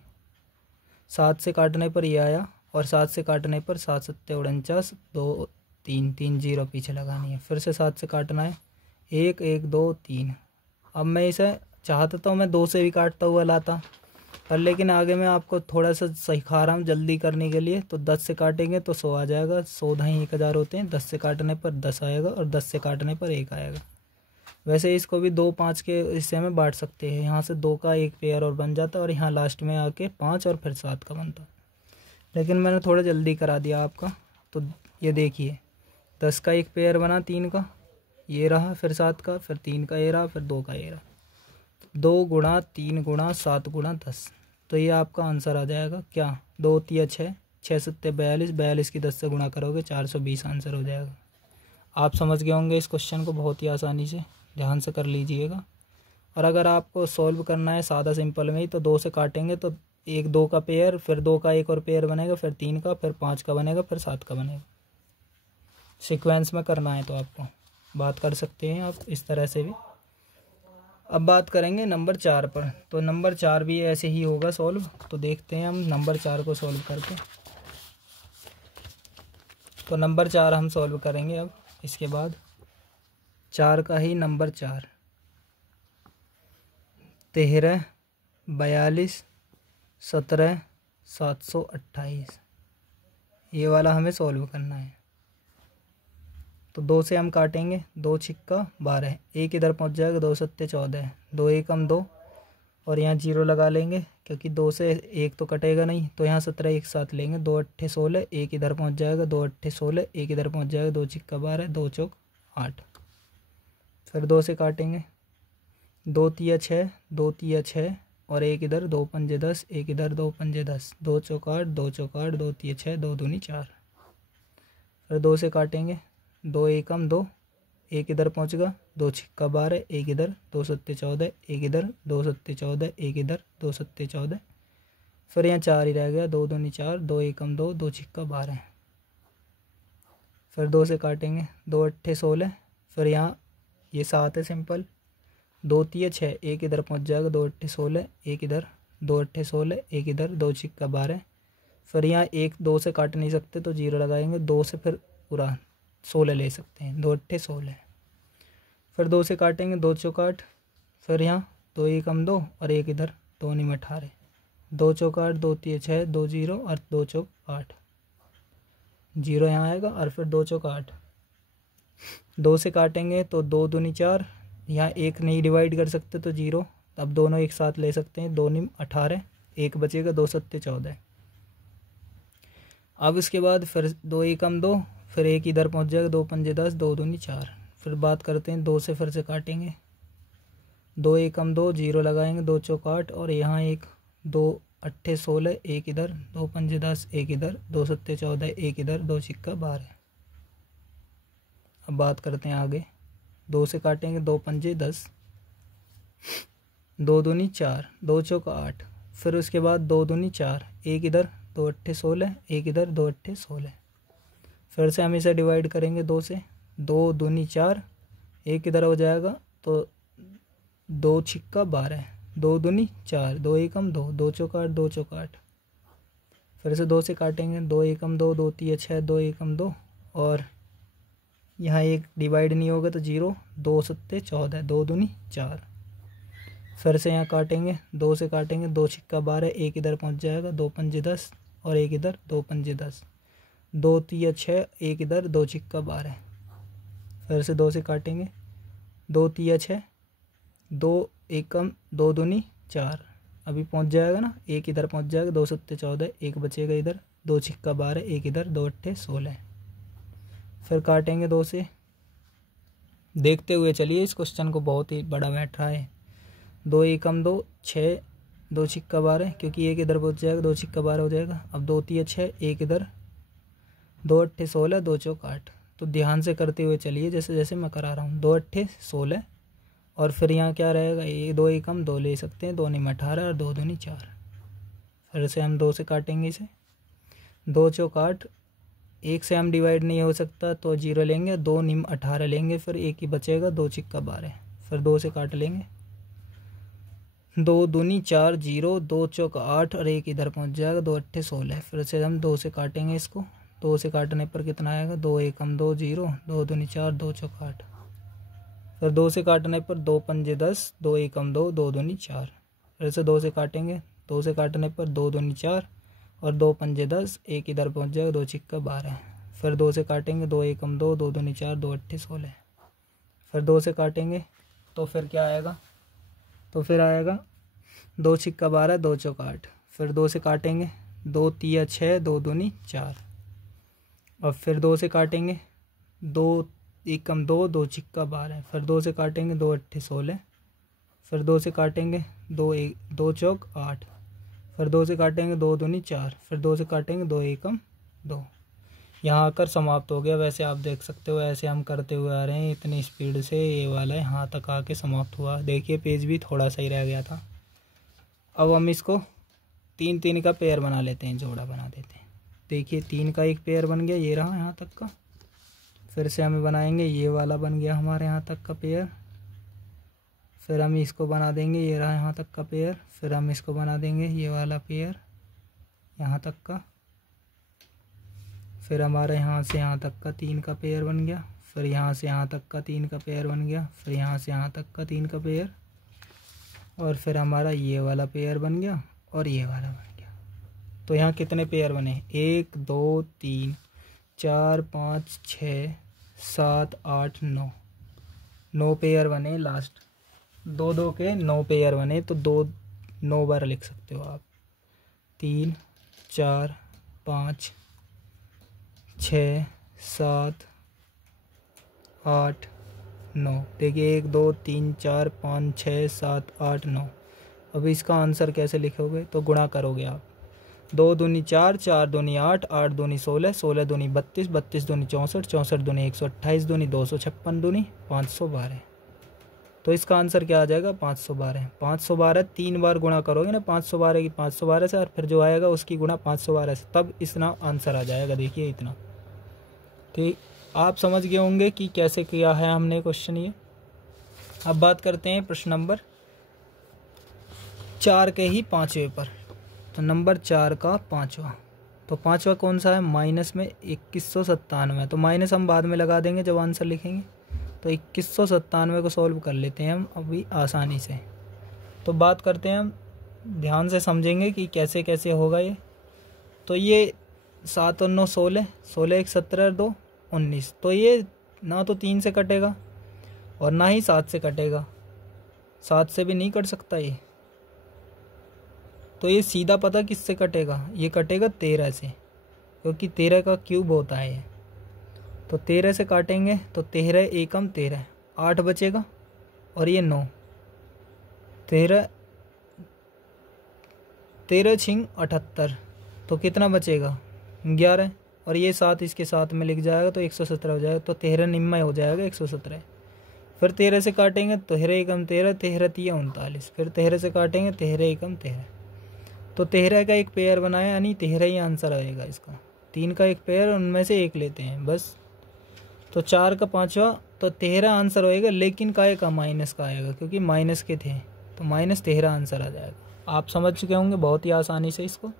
7 से काटने पर ये आया, और 7 से काटने पर 7 7 49, 2 3 3 0 पीछे लगानी है। फिर से 7 से काटना है, 1 1 2 3। अब मैं इसे चाहता तो मैं 2 से भी काटता हुआ लाता, पर लेकिन आगे मैं आपको थोड़ा सा सिखा रहा हूँ जल्दी करने के लिए। तो 10 से काटेंगे तो 100 आ जाएगा, 100 ढाई 1000 होते हैं। 10 से काटने पर 10 आएगा, और 10 से काटने पर 1 आएगा। वैसे इसको भी 2 5 के हिस्से में बांट सकते हैं, यहाँ से 2 का एक पेयर और बन जाता, और यहाँ लास्ट में आके 5 और फिर 7 का बनता। लेकिन मैंने थोड़ा जल्दी करा दिया आपका। तो ये देखिए 10 का एक पेयर बना, 3 का ये रहा, फिर 7 का, फिर 3 का ये रहा, फिर 2 का ये रहा। 2 गुणा 3 गुणा 7 गुणा 10, तो ये आपका आंसर आ जाएगा क्या 2 3 6, 6 7 42, 42 की 10 से गुणा करोगे 420 आंसर हो जाएगा। आप समझ गए होंगे इस क्वेश्चन को, बहुत ही आसानी से ध्यान से कर लीजिएगा। और अगर आपको सॉल्व करना है सादा सिंपल में ही, तो 2 से काटेंगे तो 1 2 का पेयर, फिर 2 का एक और पेयर बनेगा, फिर 3 का, फिर 5 का बनेगा, फिर 7 का बनेगा। सीक्वेंस में करना है तो आपको बात कर सकते हैं आप इस तरह से भी। अब बात करेंगे नंबर 4 पर। तो नंबर 4 भी ऐसे ही होगा सॉल्व। तो देखते हैं हम नंबर 4 को सॉल्व करके। तो नंबर 4 हम सॉल्व करेंगे अब। इसके बाद 4 का ही नंबर 4, 13 42 17 728, ये वाला हमें सॉल्व करना है। तो 2 से हम काटेंगे, 2 छिक्का 12, 1 इधर पहुंच जाएगा, 2 सत्ते 14, 2 1 हम 2, और यहाँ 0 लगा लेंगे क्योंकि 2 से 1 तो कटेगा नहीं। तो यहाँ 17 एक साथ लेंगे, 2 8 16, 1 इधर पहुंच जाएगा, 2 8 16, 1 इधर पहुंच जाएगा, 2 छिक्का 12, 2 चौक 8। फिर 2 से काटेंगे, 2 तिया 6, 2 तिया 6, और 1 इधर, 2 पंजे 10, 1 इधर, 2 पंजे 10, 2 चौक 8, 2 चौक 8, 2 तिया 6, 2 दूनी 4। फिर 2 से काटेंगे, 2 1 हम 2, 1 इधर पहुँच गया, 2 छिक्का 12, 1 इधर, 2 सत्ते 14, 1 इधर, 2 सत्ते 14, 1 इधर, 2 सत्ते 14। फिर यहाँ 4 ही रह गया, 2 दूनी 4, 2 1 हम 2, 2 छिक्का 12। फिर 2 से काटेंगे, 2 8 16, फिर यहाँ ये 7 है सिंपल, 2 तिया 6, 1 इधर पहुँच जाएगा, 2 8 16, 1 इधर, 2 8 16, 1 इधर, 2 छिक्का 12। फिर यहाँ 1 2 से काट नहीं सकते तो 0 लगाएंगे, 2 से फिर पूरा 16 ले सकते हैं, 2 8 16। फिर 2 से काटेंगे, 2 चौक 8, फिर यहाँ 2 1 हम 2, और 1 इधर, 2 नहीं 18, 2 चौक 8, 2 तिया 6, 2 0, और 2 चौक 8, 0 यहाँ आएगा, और फिर 2 चौक 8। 2 से काटेंगे तो 2 दूनी 4, यहाँ 1 नहीं डिवाइड कर सकते तो 0, अब दोनों एक साथ ले सकते हैं, 2 नहीं 18, 1 बचेगा, 2 सत्ते 14। अब इसके बाद फिर 2 1 हम 2, फिर 1 इधर पहुंच जाएगा, 2 पंजे 10, 2 दूनी 4। फिर बात करते हैं 2 से, फिर से काटेंगे, 2 1 हम 2, 0 लगाएंगे, 2 चौक 8, और यहाँ 1 2 8 16, 1 इधर, 2 पंजे 10, 1 इधर, 2 सत्ते 14, 1 इधर, 2 छिक्का 12। अब बात करते हैं आगे, 2 से काटेंगे, 2 पंजे 10, 2 दूनी 4, 2 चौक 8। फिर उसके बाद 2 दूनी 4, 1 इधर, 2 8 16, 1 इधर, 2 8 16। फिर से हम इसे डिवाइड करेंगे 2 से, 2 दूनी 4, 1 इधर हो जाएगा, तो 2 छिक्का 12, 2 दूनी 4, 2 1 हम 2, 2 चौक 8, 2 चौक 8। फिर से 2 से काटेंगे, 2 1 हम 2, 2 तिया 6, 2 1 हम 2, और यहाँ 1 डिवाइड नहीं होगा तो 0, 2 सत्ते 14, 2 दूनी 4। फिर से यहाँ काटेंगे, 2 से काटेंगे, 2 छिक्का 12, 1 इधर पहुँच जाएगा, 2 पंजे 10, और 1 इधर, 2 पंजे 10, 2 तिया 6, 1 इधर, 2 छिक्का 12। फिर से 2 से काटेंगे, 2 तिया 6, 2 1 कम, 2 दूनी 4, अभी पहुँच जाएगा ना, 1 इधर पहुँच जाएगा, 2 सत्ते 14, 1 बचेगा इधर, 2 छिक्का 12, 1 इधर, 2 8 16। फिर काटेंगे 2 से, देखते हुए चलिए इस क्वेश्चन को, बहुत ही बड़ा बैठ रहा है। 2 1 हम 2, 6, 2 छिक्का 12, क्योंकि 1 इधर पहुँच जाएगा, 2 छिक्का 12 हो जाएगा। अब 2 तिया 6, 1 इधर, 2 8 16, 2 चौक 8। तो ध्यान से करते हुए चलिए जैसे जैसे मैं करा रहा हूँ, 2 8 16, और फिर यहाँ क्या रहेगा, ये 2 एकम 2 ले सकते हैं, 2 निम 18 और 2 दूनी 4। फिर से हम 2 से काटेंगे इसे, 2 चौक 8, 1 से हम डिवाइड नहीं हो सकता तो 0 लेंगे, 2 निम 18 लेंगे, फिर 1 ही बचेगा, 2 चिक्का 12। फिर 2 से काट लेंगे, 2 दूनी 4, 0, 2 चौक 8 और 1 इधर पहुंच जाएगा, 2 अट्ठे 16। फिर से हम 2 से काटेंगे इसको, 2 से काटने पर कितना आएगा, 2 एकम 2, 0, 2 दूनी 4, 2 चौक 8। फिर 2 से काटने पर 2 पंजे 10, 2 एकम 2, 2 दूनी 4। फिर से 2 से काटेंगे, 2 से काटने पर 2 दूनी 4 और 2 पंजे 10, 1 इधर पहुंच जाएगा, 2 चिक्का 12। फिर 2 से काटेंगे, 2 एकम 2, 2 दूनी 4, 2 अट्ठे 16। फिर 2 से काटेंगे तो फिर क्या आएगा, तो फिर आएगा 2 चिक्का 12, 2 चौक 8। फिर 2 से काटेंगे, 2 तिया 6, 2 दूनी 4। और फिर 2 से काटेंगे, 2 एकम 2, 2 चिक्का 12। फिर 2 से काटेंगे, 2 अट्ठे 16। फिर 2 से काटेंगे, 2 चौक 8। फिर 2 से काटेंगे, 2 दूनी 4। फिर 2 से काटेंगे, 2 एकम 2। यहाँ आकर समाप्त हो गया। वैसे आप देख सकते हो ऐसे हम करते हुए आ रहे हैं इतनी स्पीड से, ये वाला यहाँ तक आके समाप्त हुआ। देखिए पेज भी थोड़ा सा ही रह गया था। अब हम इसको 3-3 का पेयर बना लेते हैं, जोड़ा बना देते हैं। देखिए 3 का एक पेयर बन गया, ये रहा यहाँ तक का। फिर से हमें बनाएंगे, ये वाला बन गया हमारे यहाँ तक का पेयर। फिर हम इसको बना देंगे, ये रहा यहाँ तक का पेयर। फिर हम इसको बना देंगे, ये वाला पेयर यहाँ तक का। फिर हमारे यहाँ से यहाँ तक का 3 का पेयर बन गया। फिर यहाँ से यहाँ तक का 3 का पेयर बन गया। फिर यहाँ से यहाँ तक का 3 का पेयर, और फिर हमारा ये वाला पेयर बन गया और ये वाला बन गया। तो यहाँ कितने पेयर बने, 1 2 3 4 5 6 7 8 9, 9 पेयर बने। लास्ट 2-2 के 9 पेयर बने। तो 9 बार लिख सकते हो आप, 3 4 5 6 7 8 9। देखिए 1 2 3 4 5 6 7 8 9। अब इसका आंसर कैसे लिखोगे, तो गुणा करोगे आप। 2 दूनी 4, 4 दूनी 8, 8 दूनी 16, 16 दूनी 32, 32 दूनी 64, 64 दूनी 128 दूनी 256 दूनी 512। तो इसका आंसर क्या आ जाएगा, 512। 512 3 बार गुणा करोगे ना, 512 की 512 से, और फिर जो आएगा उसकी गुणा 512 से, तब इतना आंसर आ जाएगा। देखिए इतना। ठीक, आप समझ गए होंगे कि कैसे किया है हमने क्वेश्चन ये। अब बात करते हैं प्रश्न नंबर 4 के ही 5वें पर। तो नंबर 4 का 5वां, तो 5वां कौन सा है, माइनस में 2197। तो माइनस हम बाद में लगा देंगे जब आंसर लिखेंगे। तो 2197 को सॉल्व कर लेते हैं हम अभी आसानी से। तो बात करते हैं हम, ध्यान से समझेंगे कि कैसे कैसे होगा ये। तो ये 7 और 9 16, 16 1 17 और 2 19। तो ये ना तो 3 से कटेगा और ना ही 7 से कटेगा। 7 से भी नहीं कट सकता ये। तो ये सीधा पता किससे कटेगा, ये कटेगा 13 से, क्योंकि 13 का क्यूब होता है ये। तो 13 से काटेंगे तो 13 एकम 13, 8 बचेगा और ये 9। 13 छिंग 78, तो कितना बचेगा 11, और ये 7 इसके साथ में लिख जाएगा तो 117 हो जाएगा। तो 13 निम्न हो जाएगा 117। फिर 13 से काटेंगे, 13 एकम 13, 13 तिया 39। फिर 13 से काटेंगे, 13 एकम 13। तो 13 का एक पेयर बनाया, यानी 13 ही आंसर आएगा इसका। 3 का एक पेयर, उनमें से एक लेते हैं बस। तो 4 का 5वां, तो 13 आंसर होएगा, लेकिन काय का माइनस का आएगा, क्योंकि माइनस के थे, तो -13 आंसर आ जाएगा। आप समझ चुके होंगे बहुत ही आसानी से इसको।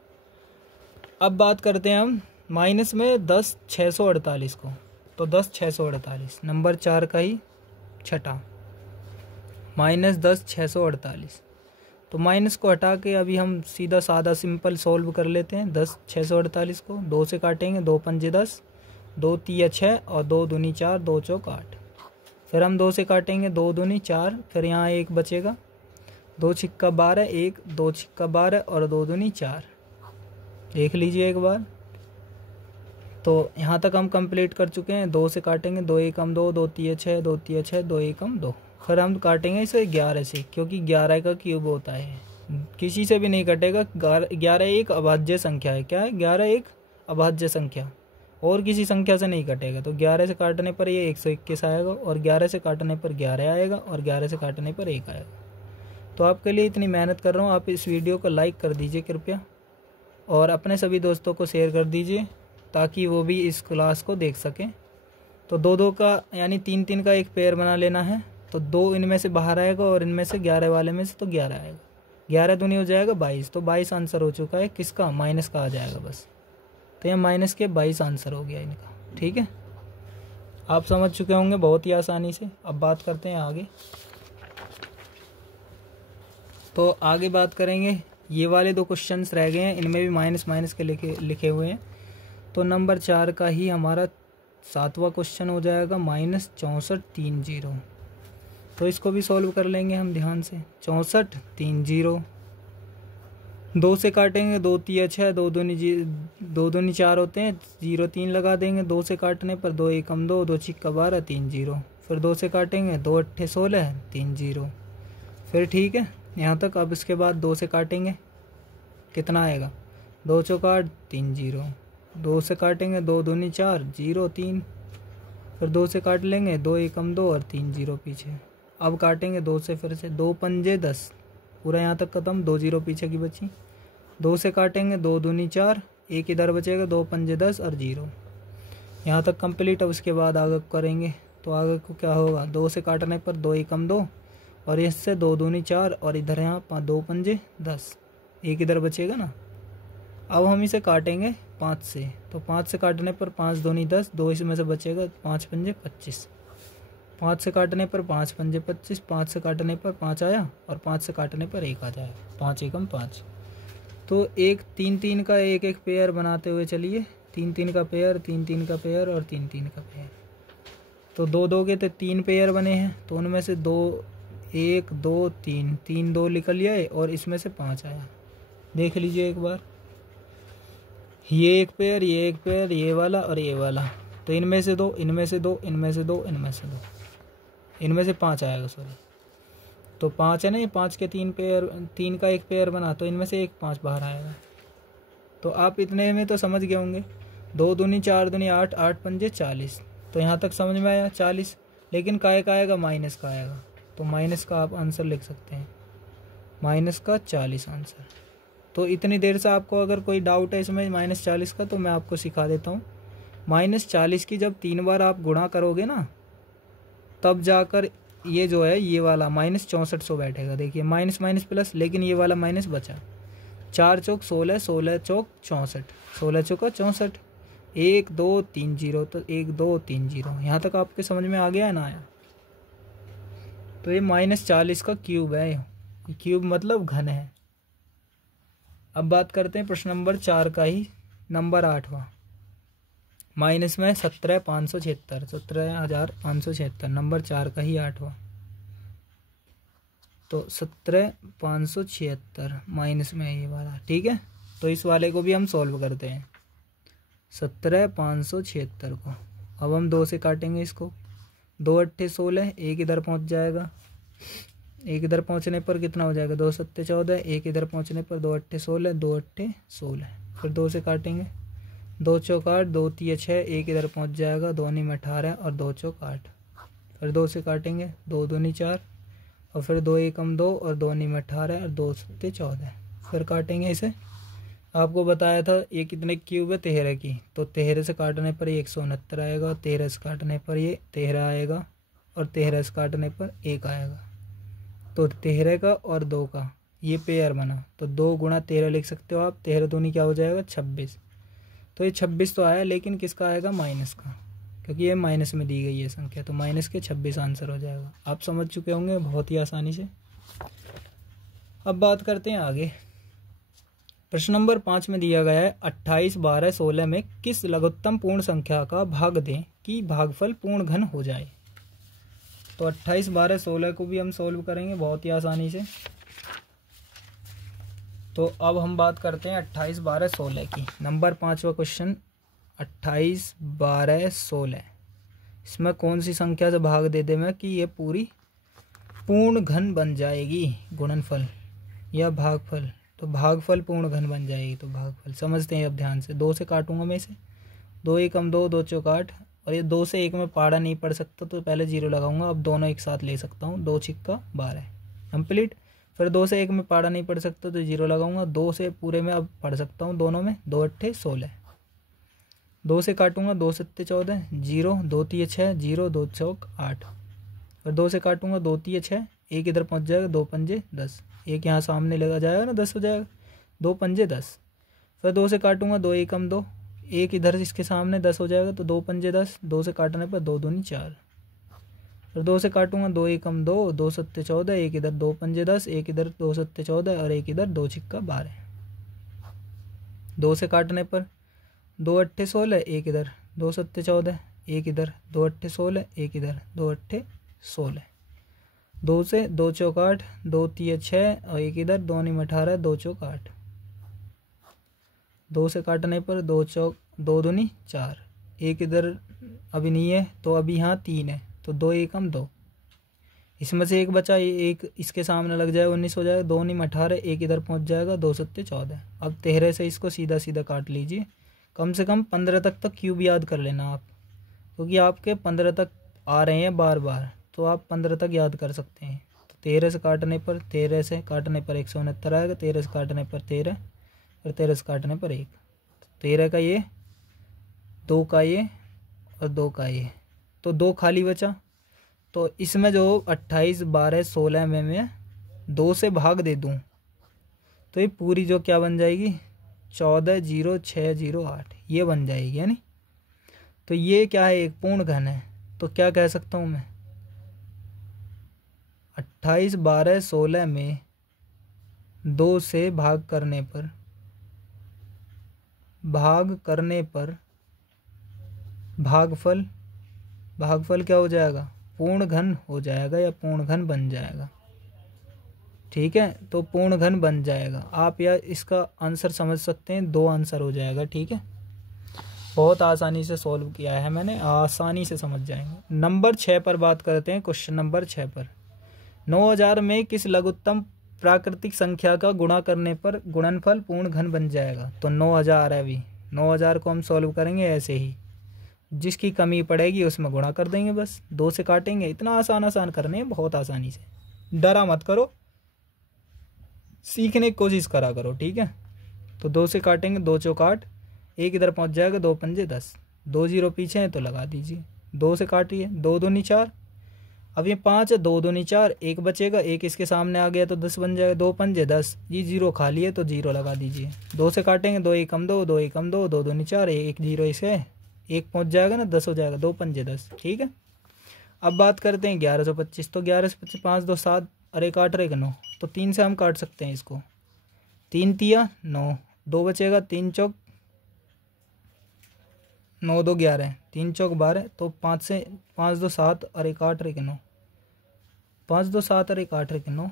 अब बात करते हैं हम माइनस में 10 648 को। तो 10 648 नंबर 4 का ही छठा, -10 648। तो माइनस को हटा के अभी हम सीधा सादा सिंपल सॉल्व कर लेते हैं। 10 648 को 2 से काटेंगे, 2 पंजे 10, 2 तिया 6 और 2 दूनी 4, 2 चौक 8। फिर हम 2 से काटेंगे, 2 दूनी 4, फिर यहाँ 1 बचेगा, 2 छिक्का 12, 1 2 छिक्का 12 और 2 दूनी 4। देख लीजिए एक बार। तो यहाँ तक हम कंप्लीट कर चुके हैं। 2 से काटेंगे, 2 एकम 2, 2 तिया 6, 2 तिया 6, 2 एकम 2। फिर हम काटेंगे इसे 11 से, क्योंकि 11 का क्यूब होता है, किसी से भी नहीं कटेगा। 11 एक अभाज्य संख्या है। क्या है 11 एक अभाज्य संख्या, और किसी संख्या से नहीं कटेगा। तो 11 से काटने पर ये 121 आएगा, और 11 से काटने पर 11 आएगा, और 11 से काटने पर 1 आएगा। तो आपके लिए इतनी मेहनत कर रहा हूँ, आप इस वीडियो को लाइक कर दीजिए कृपया, और अपने सभी दोस्तों को शेयर कर दीजिए ताकि वो भी इस क्लास को देख सकें। तो 2-2 का यानी 3-3 का एक पेयर बना लेना है। तो 2 इनमें से बाहर आएगा और इनमें से 11 वाले में से तो 11 आएगा। 11 दूनी हो जाएगा 22। तो 22 आंसर हो चुका है, किसका? माइनस का आ जाएगा बस। तो यहाँ माइनस के 22 आंसर हो गया इनका। ठीक है, आप समझ चुके होंगे बहुत ही आसानी से। अब बात करते हैं आगे। तो आगे बात करेंगे, ये वाले 2 क्वेश्चंस रह गए हैं, इनमें भी माइनस माइनस के लिखे हुए हैं। तो नंबर 4 का ही हमारा 7वां क्वेश्चन हो जाएगा -6430। तो इसको भी सॉल्व कर लेंगे हम ध्यान से। 6430 2 से काटेंगे, 2 तिया 6, 2 दूनी 4 होते हैं, 0 3 लगा देंगे। 2 से काटने पर 2 एकम 2, 2 छिक्का 12, 3 0। फिर 2 से काटेंगे, 2 अट्ठे 16, 3 0। फिर ठीक है यहाँ तक। अब इसके बाद 2 से काटेंगे, कितना आएगा? 2 चौका 8, 3 0। 2 से काटेंगे, 2 दूनी 4, 0 3। फिर 2 से काट लेंगे, 2 एकम 2 और 3 0 पीछे। अब काटेंगे 2 से, फिर से 2 पंजे 10, पूरा यहाँ तक खत्म। 2 0 पीछे की बची। 2 से काटेंगे, 2 दूनी 4, 1 इधर बचेगा, 2 पंजे 10 और 0। यहाँ तक कंप्लीट। अब उसके बाद आगे करेंगे, तो आगे को क्या होगा? 2 से काटने पर 2 एकम 2 और इससे 2 दूनी 4 और इधर यहाँ 2 पंजे 10, 1 इधर बचेगा ना। अब हम इसे काटेंगे 5 से। तो 5 से काटने पर 5 दूनी 10, 2 इसमें से बचेगा, 5 पंजे 25। 5 से काटने पर 5 पंजे 25, 5 से काटने पर 5 आया और 5 से काटने पर 1 आ जाएगा। 5 एकम 5। तो 3-3 का एक पेयर बनाते हुए चलिए। 3-3 का पेयर, 3-3 का पेयर और 3-3 का पेयर। तो 2-2 के तो 3 पेयर बने हैं। तो उनमें से 2 1 2 3 3 2 निकल लिया और इसमें से 5 आया। देख लीजिए एक बार, ये एक पेयर, ये एक पेयर, ये वाला और ये वाला। तो इनमें से 2, इनमें से 2, इनमें से 2, इनमें से 2, इनमें से 5 आएगा। सॉरी, तो 5 है ना, ये 5 के 3 पेयर, 3 का एक पेयर बना, तो इनमें से 5 बाहर आएगा। तो आप इतने में तो समझ गए होंगे। 2 दूनी 4 दूनी 8, 8 पंजे 40। तो यहाँ तक समझ में आया 40। लेकिन काय का आएगा? माइनस का आएगा। तो माइनस का आप आंसर लिख सकते हैं, माइनस का 40 आंसर। तो इतनी देर से आपको अगर कोई डाउट है इसमें -40 का, तो मैं आपको सिखा देता हूँ। -40 की जब 3 बार आप गुणा करोगे ना, तब जाकर ये जो है ये वाला -6400 बैठेगा। देखिए माइनस माइनस प्लस, लेकिन ये वाला माइनस बचा। 4 चौक 16, 16 चौक 64, 16 चौका 64, 1 2 3 0। तो 1 2 3 0। यहाँ तक आपके समझ में आ गया है ना? आया। तो ये -40 का क्यूब है। क्यूब मतलब घन है। अब बात करते हैं प्रश्न नंबर 4 का ही, नंबर 8वां। माइनस में 17,576, 17,576, नंबर 4 का ही 8वां। तो 17,576 माइनस में ये वाला। ठीक है, तो इस वाले को भी हम सॉल्व करते हैं, 17,576 को। अब हम 2 से काटेंगे इसको। 2 अट्ठे 16, 1 इधर पहुंच जाएगा। 1 इधर पहुंचने पर कितना हो जाएगा? 2 सत्ते 14, 1 इधर पहुंचने पर 2 अट्ठे 16, 2 अट्ठे 16। फिर 2 से काटेंगे, 2 चौक 8, 2 तिया 6, 1 इधर पहुंच जाएगा, 2 में 18 और 2 चौक 8। फिर 2 से काटेंगे, 2 दूनी 4 और फिर 2 एकम 2 और 2 में 18 और 2 सत्ते 14। फिर काटेंगे इसे। आपको बताया था ये कितने क्यूब है? 13 की। तो 13 से काटने पर ये 169 आएगा, 13 से काटने पर ये 13 आएगा और 13 से काटने पर 1 आएगा। तो 13 का और 2 का ये पेयर बना। तो 2 गुणा 13 लिख सकते हो आप। 13 दूनी क्या हो जाएगा? 26। तो ये 26 तो आया, लेकिन किसका आएगा? माइनस का, क्योंकि ये माइनस में दी गई है संख्या। तो माइनस के 26 आंसर हो जाएगा। आप समझ चुके होंगे बहुत ही आसानी से। अब बात करते हैं आगे। प्रश्न नंबर 5 में दिया गया है 28, 12, 16 में किस लघुत्तम पूर्ण संख्या का भाग दें कि भागफल पूर्ण घन हो जाए। तो 28, 12, 16 को भी हम सॉल्व करेंगे बहुत ही आसानी से। तो अब हम बात करते हैं 28, 12, 16 की। नंबर 5वां क्वेश्चन 28, 12, 16। इसमें कौन सी संख्या से भाग दे मैं कि ये पूरी पूर्ण घन बन जाएगी? गुणनफल या भागफल? तो भागफल पूर्ण घन बन जाएगी। तो भागफल समझते हैं अब ध्यान से। 2 से काटूंगा मैं इसे, 2 एकम 2, 2 चौक 8, और ये 2 से 1 में पाड़ा नहीं पड़ सकता तो पहले 0 लगाऊंगा। अब दोनों एक साथ ले सकता हूँ, 2 छिक्का 12 कंप्लीट। फिर 2 से 1 में पाड़ा नहीं पड़ सकता तो 0 लगाऊंगा। 2 से पूरे में अब पढ़ सकता हूँ दोनों में, 2 अट्ठे 16। 2 से काटूंगा, 2 सत्ते 14, 0, 2 तिये 6, 0, 2 चौक 8। फिर 2 से काटूंगा, 2 तिये 6, 1 इधर पहुँच जाएगा, 2 पंजे 10, 1 यहाँ सामने लगा जाएगा ना, 10 हो जाएगा, 2 पंजे 10। फिर 2 से काटूंगा, 2 एकम 2, 1 इधर इसके सामने 10 हो जाएगा, तो 2 पंजे 10, 2 से काटने पर 2 दूनी 4। फिर 2 से काटूंगा, 2 एकम 2, 2 सत्ते 14, 1 इधर 2 पंजे 10, 1 इधर 2 सत्ते 14 और 1 इधर 2 छिक्का 12। 2 से काटने पर 2 अट्ठे 16, 1 इधर 2 सत्ते 14, 1 इधर 2 अट्ठे 16, 1 इधर 2 अट्ठे 16। 2 से 2 चौक 8, 2 तिये 6 और 1 इधर 2 नी 18, 2 चौक 8। 2 से काटने पर 2 चौक 2 दूनी 4, 1 इधर अभी नहीं है तो अभी यहाँ 3 है, तो 2 एकम 2, इसमें से 1 बचा, 1 इसके सामने लग जाएगा, 19 हो जाएगा, 2 नी 18, 1 इधर पहुँच जाएगा, 2 सत्ते 14। अब 13 से इसको सीधा सीधा काट लीजिए। कम से कम 15 तक क्यूब याद कर लेना आप, क्योंकि आपके 15 तक आ रहे हैं बार बार, तो आप 15 तक याद कर सकते हैं। तो 13 से काटने पर 169 आएगा, 13 से काटने पर 13 और 13 से काटने पर 1, तो 13 का ये, 2 का ये और 2 का ये, तो 2 खाली बचा। तो इसमें जो 28, 12, 16 में मैं 2 से भाग दे दूं तो ये पूरी जो क्या बन जाएगी, 14, 0, 6, 0, 8 ये बन जाएगी, है नी। तो ये क्या है, एक पूर्ण घन है। तो क्या कह सकता हूँ मैं, 28, 12, 16 में 2 से भाग करने पर भागफल क्या हो जाएगा, पूर्ण घन हो जाएगा या पूर्ण घन बन जाएगा। ठीक है, तो पूर्ण घन बन जाएगा। आप या इसका आंसर समझ सकते हैं, 2 आंसर हो जाएगा। ठीक है, बहुत आसानी से सॉल्व किया है मैंने, आसानी से समझ जाएंगे। नंबर 6 पर बात करते हैं। क्वेश्चन नंबर 6 पर, 9000 में किस लघुत्तम प्राकृतिक संख्या का गुणा करने पर गुणनफल पूर्ण घन बन जाएगा। तो 9000 है, अभी 9000 को हम सॉल्व करेंगे ऐसे ही, जिसकी कमी पड़ेगी उसमें गुणा कर देंगे, बस 2 से काटेंगे। इतना आसान करने हैं, बहुत आसानी से, डरा मत करो, सीखने की कोशिश करा करो। ठीक है, तो 2 से काटेंगे, 2 चौक 8, 1 इधर पहुंच जाएगा, 2 पंजे 10, 2 0 पीछे हैं तो लगा दीजिए। 2 से काटिए, 2 दूनी 4, अब ये 5 है, 2 दूनी 4, 1 बचेगा, 1 इसके सामने आ गया तो 10 बन जाएगा, 2 पंजे 10, ये 0 खाली है तो 0 लगा दीजिए। 2 से काटेंगे, 2 एकम 2, 2 एकम 2, 2 दूनी 4, 1 0 इसे 1 पहुंच जाएगा ना, 10 हो जाएगा, 2 पंजे 10। ठीक है, अब बात करते हैं 1125। तो 1125, 5 2 7 और 1 8 रहेगा 9, तो 3 से हम काट सकते हैं इसको। 3 तिया 9, 2 बचेगा, 3 चौक 9 2 11, 3 चौक 12, तो 5 से 5 2 7 और 1 8 रहेगा 9, 5 2 7 और 1 8 रहेगा 9,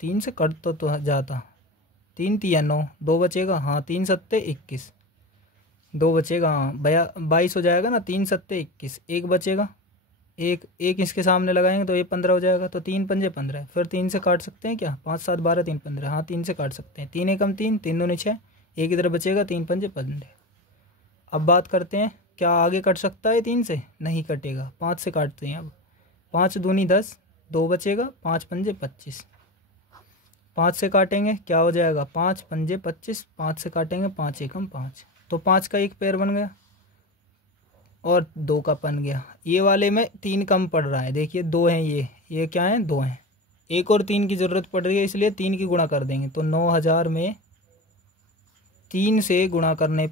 3 से कट तो जाता, 3 तिया 9, 2 बचेगा, हाँ 3 सत्ते 21, 2 बचेगा, हाँ 22 हो जाएगा ना, 3 सत्ते 21, 1 बचेगा, एक इसके सामने लगाएंगे तो ये 15 हो जाएगा, तो 3 पंजे 15। फिर 3 से काट सकते हैं क्या, 5 7 12, 3 15, हाँ 3 से काट सकते हैं। 3 एकम 3, 3 दूनी 6, 1 इधर बचेगा, 3 पंजे 15। अब बात करते हैं, क्या आगे कट सकता है 3 से, नहीं कटेगा, 5 से काटते हैं। अब 5 दूनी 10, 2 बचेगा, 5 पंजे 25, 5 से काटेंगे क्या हो जाएगा, 5 पंजे 25, 5 से काटेंगे, 5 एकम 5, तो 5 का एक पैर बन गया और 2 का बन गया। ये वाले में 3 कम पड़ रहा है, देखिए 2 हैं, ये क्या है, 2 हैं, एक और 3 की ज़रूरत पड़ रही है, इसलिए 3 की गुणा कर देंगे। तो 9000 में 3 से गुणा करने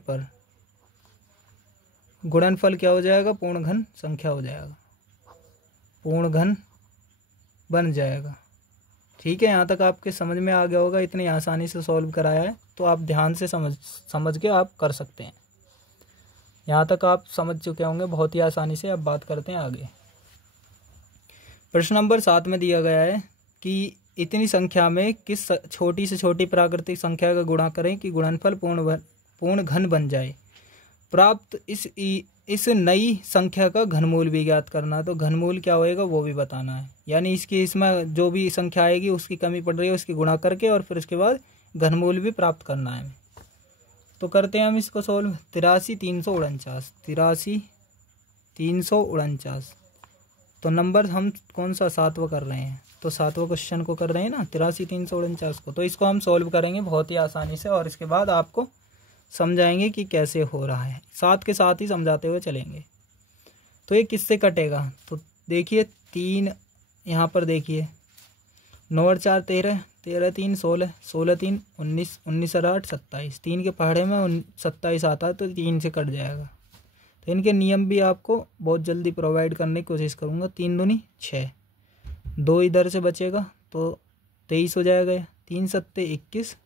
पर गुणनफल क्या हो जाएगा, पूर्ण घन संख्या हो जाएगा, पूर्ण घन बन जाएगा। ठीक है, यहाँ तक आपके समझ में आ गया होगा, इतनी आसानी से सॉल्व कराया है, तो आप ध्यान से समझ के आप कर सकते हैं। यहाँ तक आप समझ चुके होंगे बहुत ही आसानी से। अब बात करते हैं आगे। प्रश्न नंबर 7 में दिया गया है कि इतनी संख्या में किस छोटी से छोटी प्राकृतिक संख्या का गुणा करें कि गुणनफल पूर्ण घन बन जाए। प्राप्त इस नई संख्या का घनमूल भी ज्ञात करना। तो घनमूल क्या होएगा वो भी बताना है, यानी इसमें जो भी संख्या आएगी उसकी कमी पड़ रही है उसकी गुणा करके और फिर उसके बाद घनमूल भी प्राप्त करना है। तो करते हैं हम इसको सोल्व। 83,349, 83,349। तो नंबर हम कौन सा, 7वां कर रहे हैं, तो 7वां क्वेश्चन को कर रहे हैं ना, 83,349 को। तो इसको हम सोल्व करेंगे बहुत ही आसानी से, और इसके बाद आपको समझाएंगे कि कैसे हो रहा है, साथ के साथ ही समझाते हुए चलेंगे। तो ये किससे कटेगा, तो देखिए 3 यहाँ पर देखिए, 9 और 4 13, 13 3 16, 16 3 19, 19 और 8 27, 3 के पहाड़े में 27 आता है, तो 3 से कट जाएगा। तो इनके नियम भी आपको बहुत जल्दी प्रोवाइड करने की कोशिश करूँगा। 3 दूनी 6, 2 इधर से बचेगा तो 23 हो जाएगा। 3 सत्ते 21,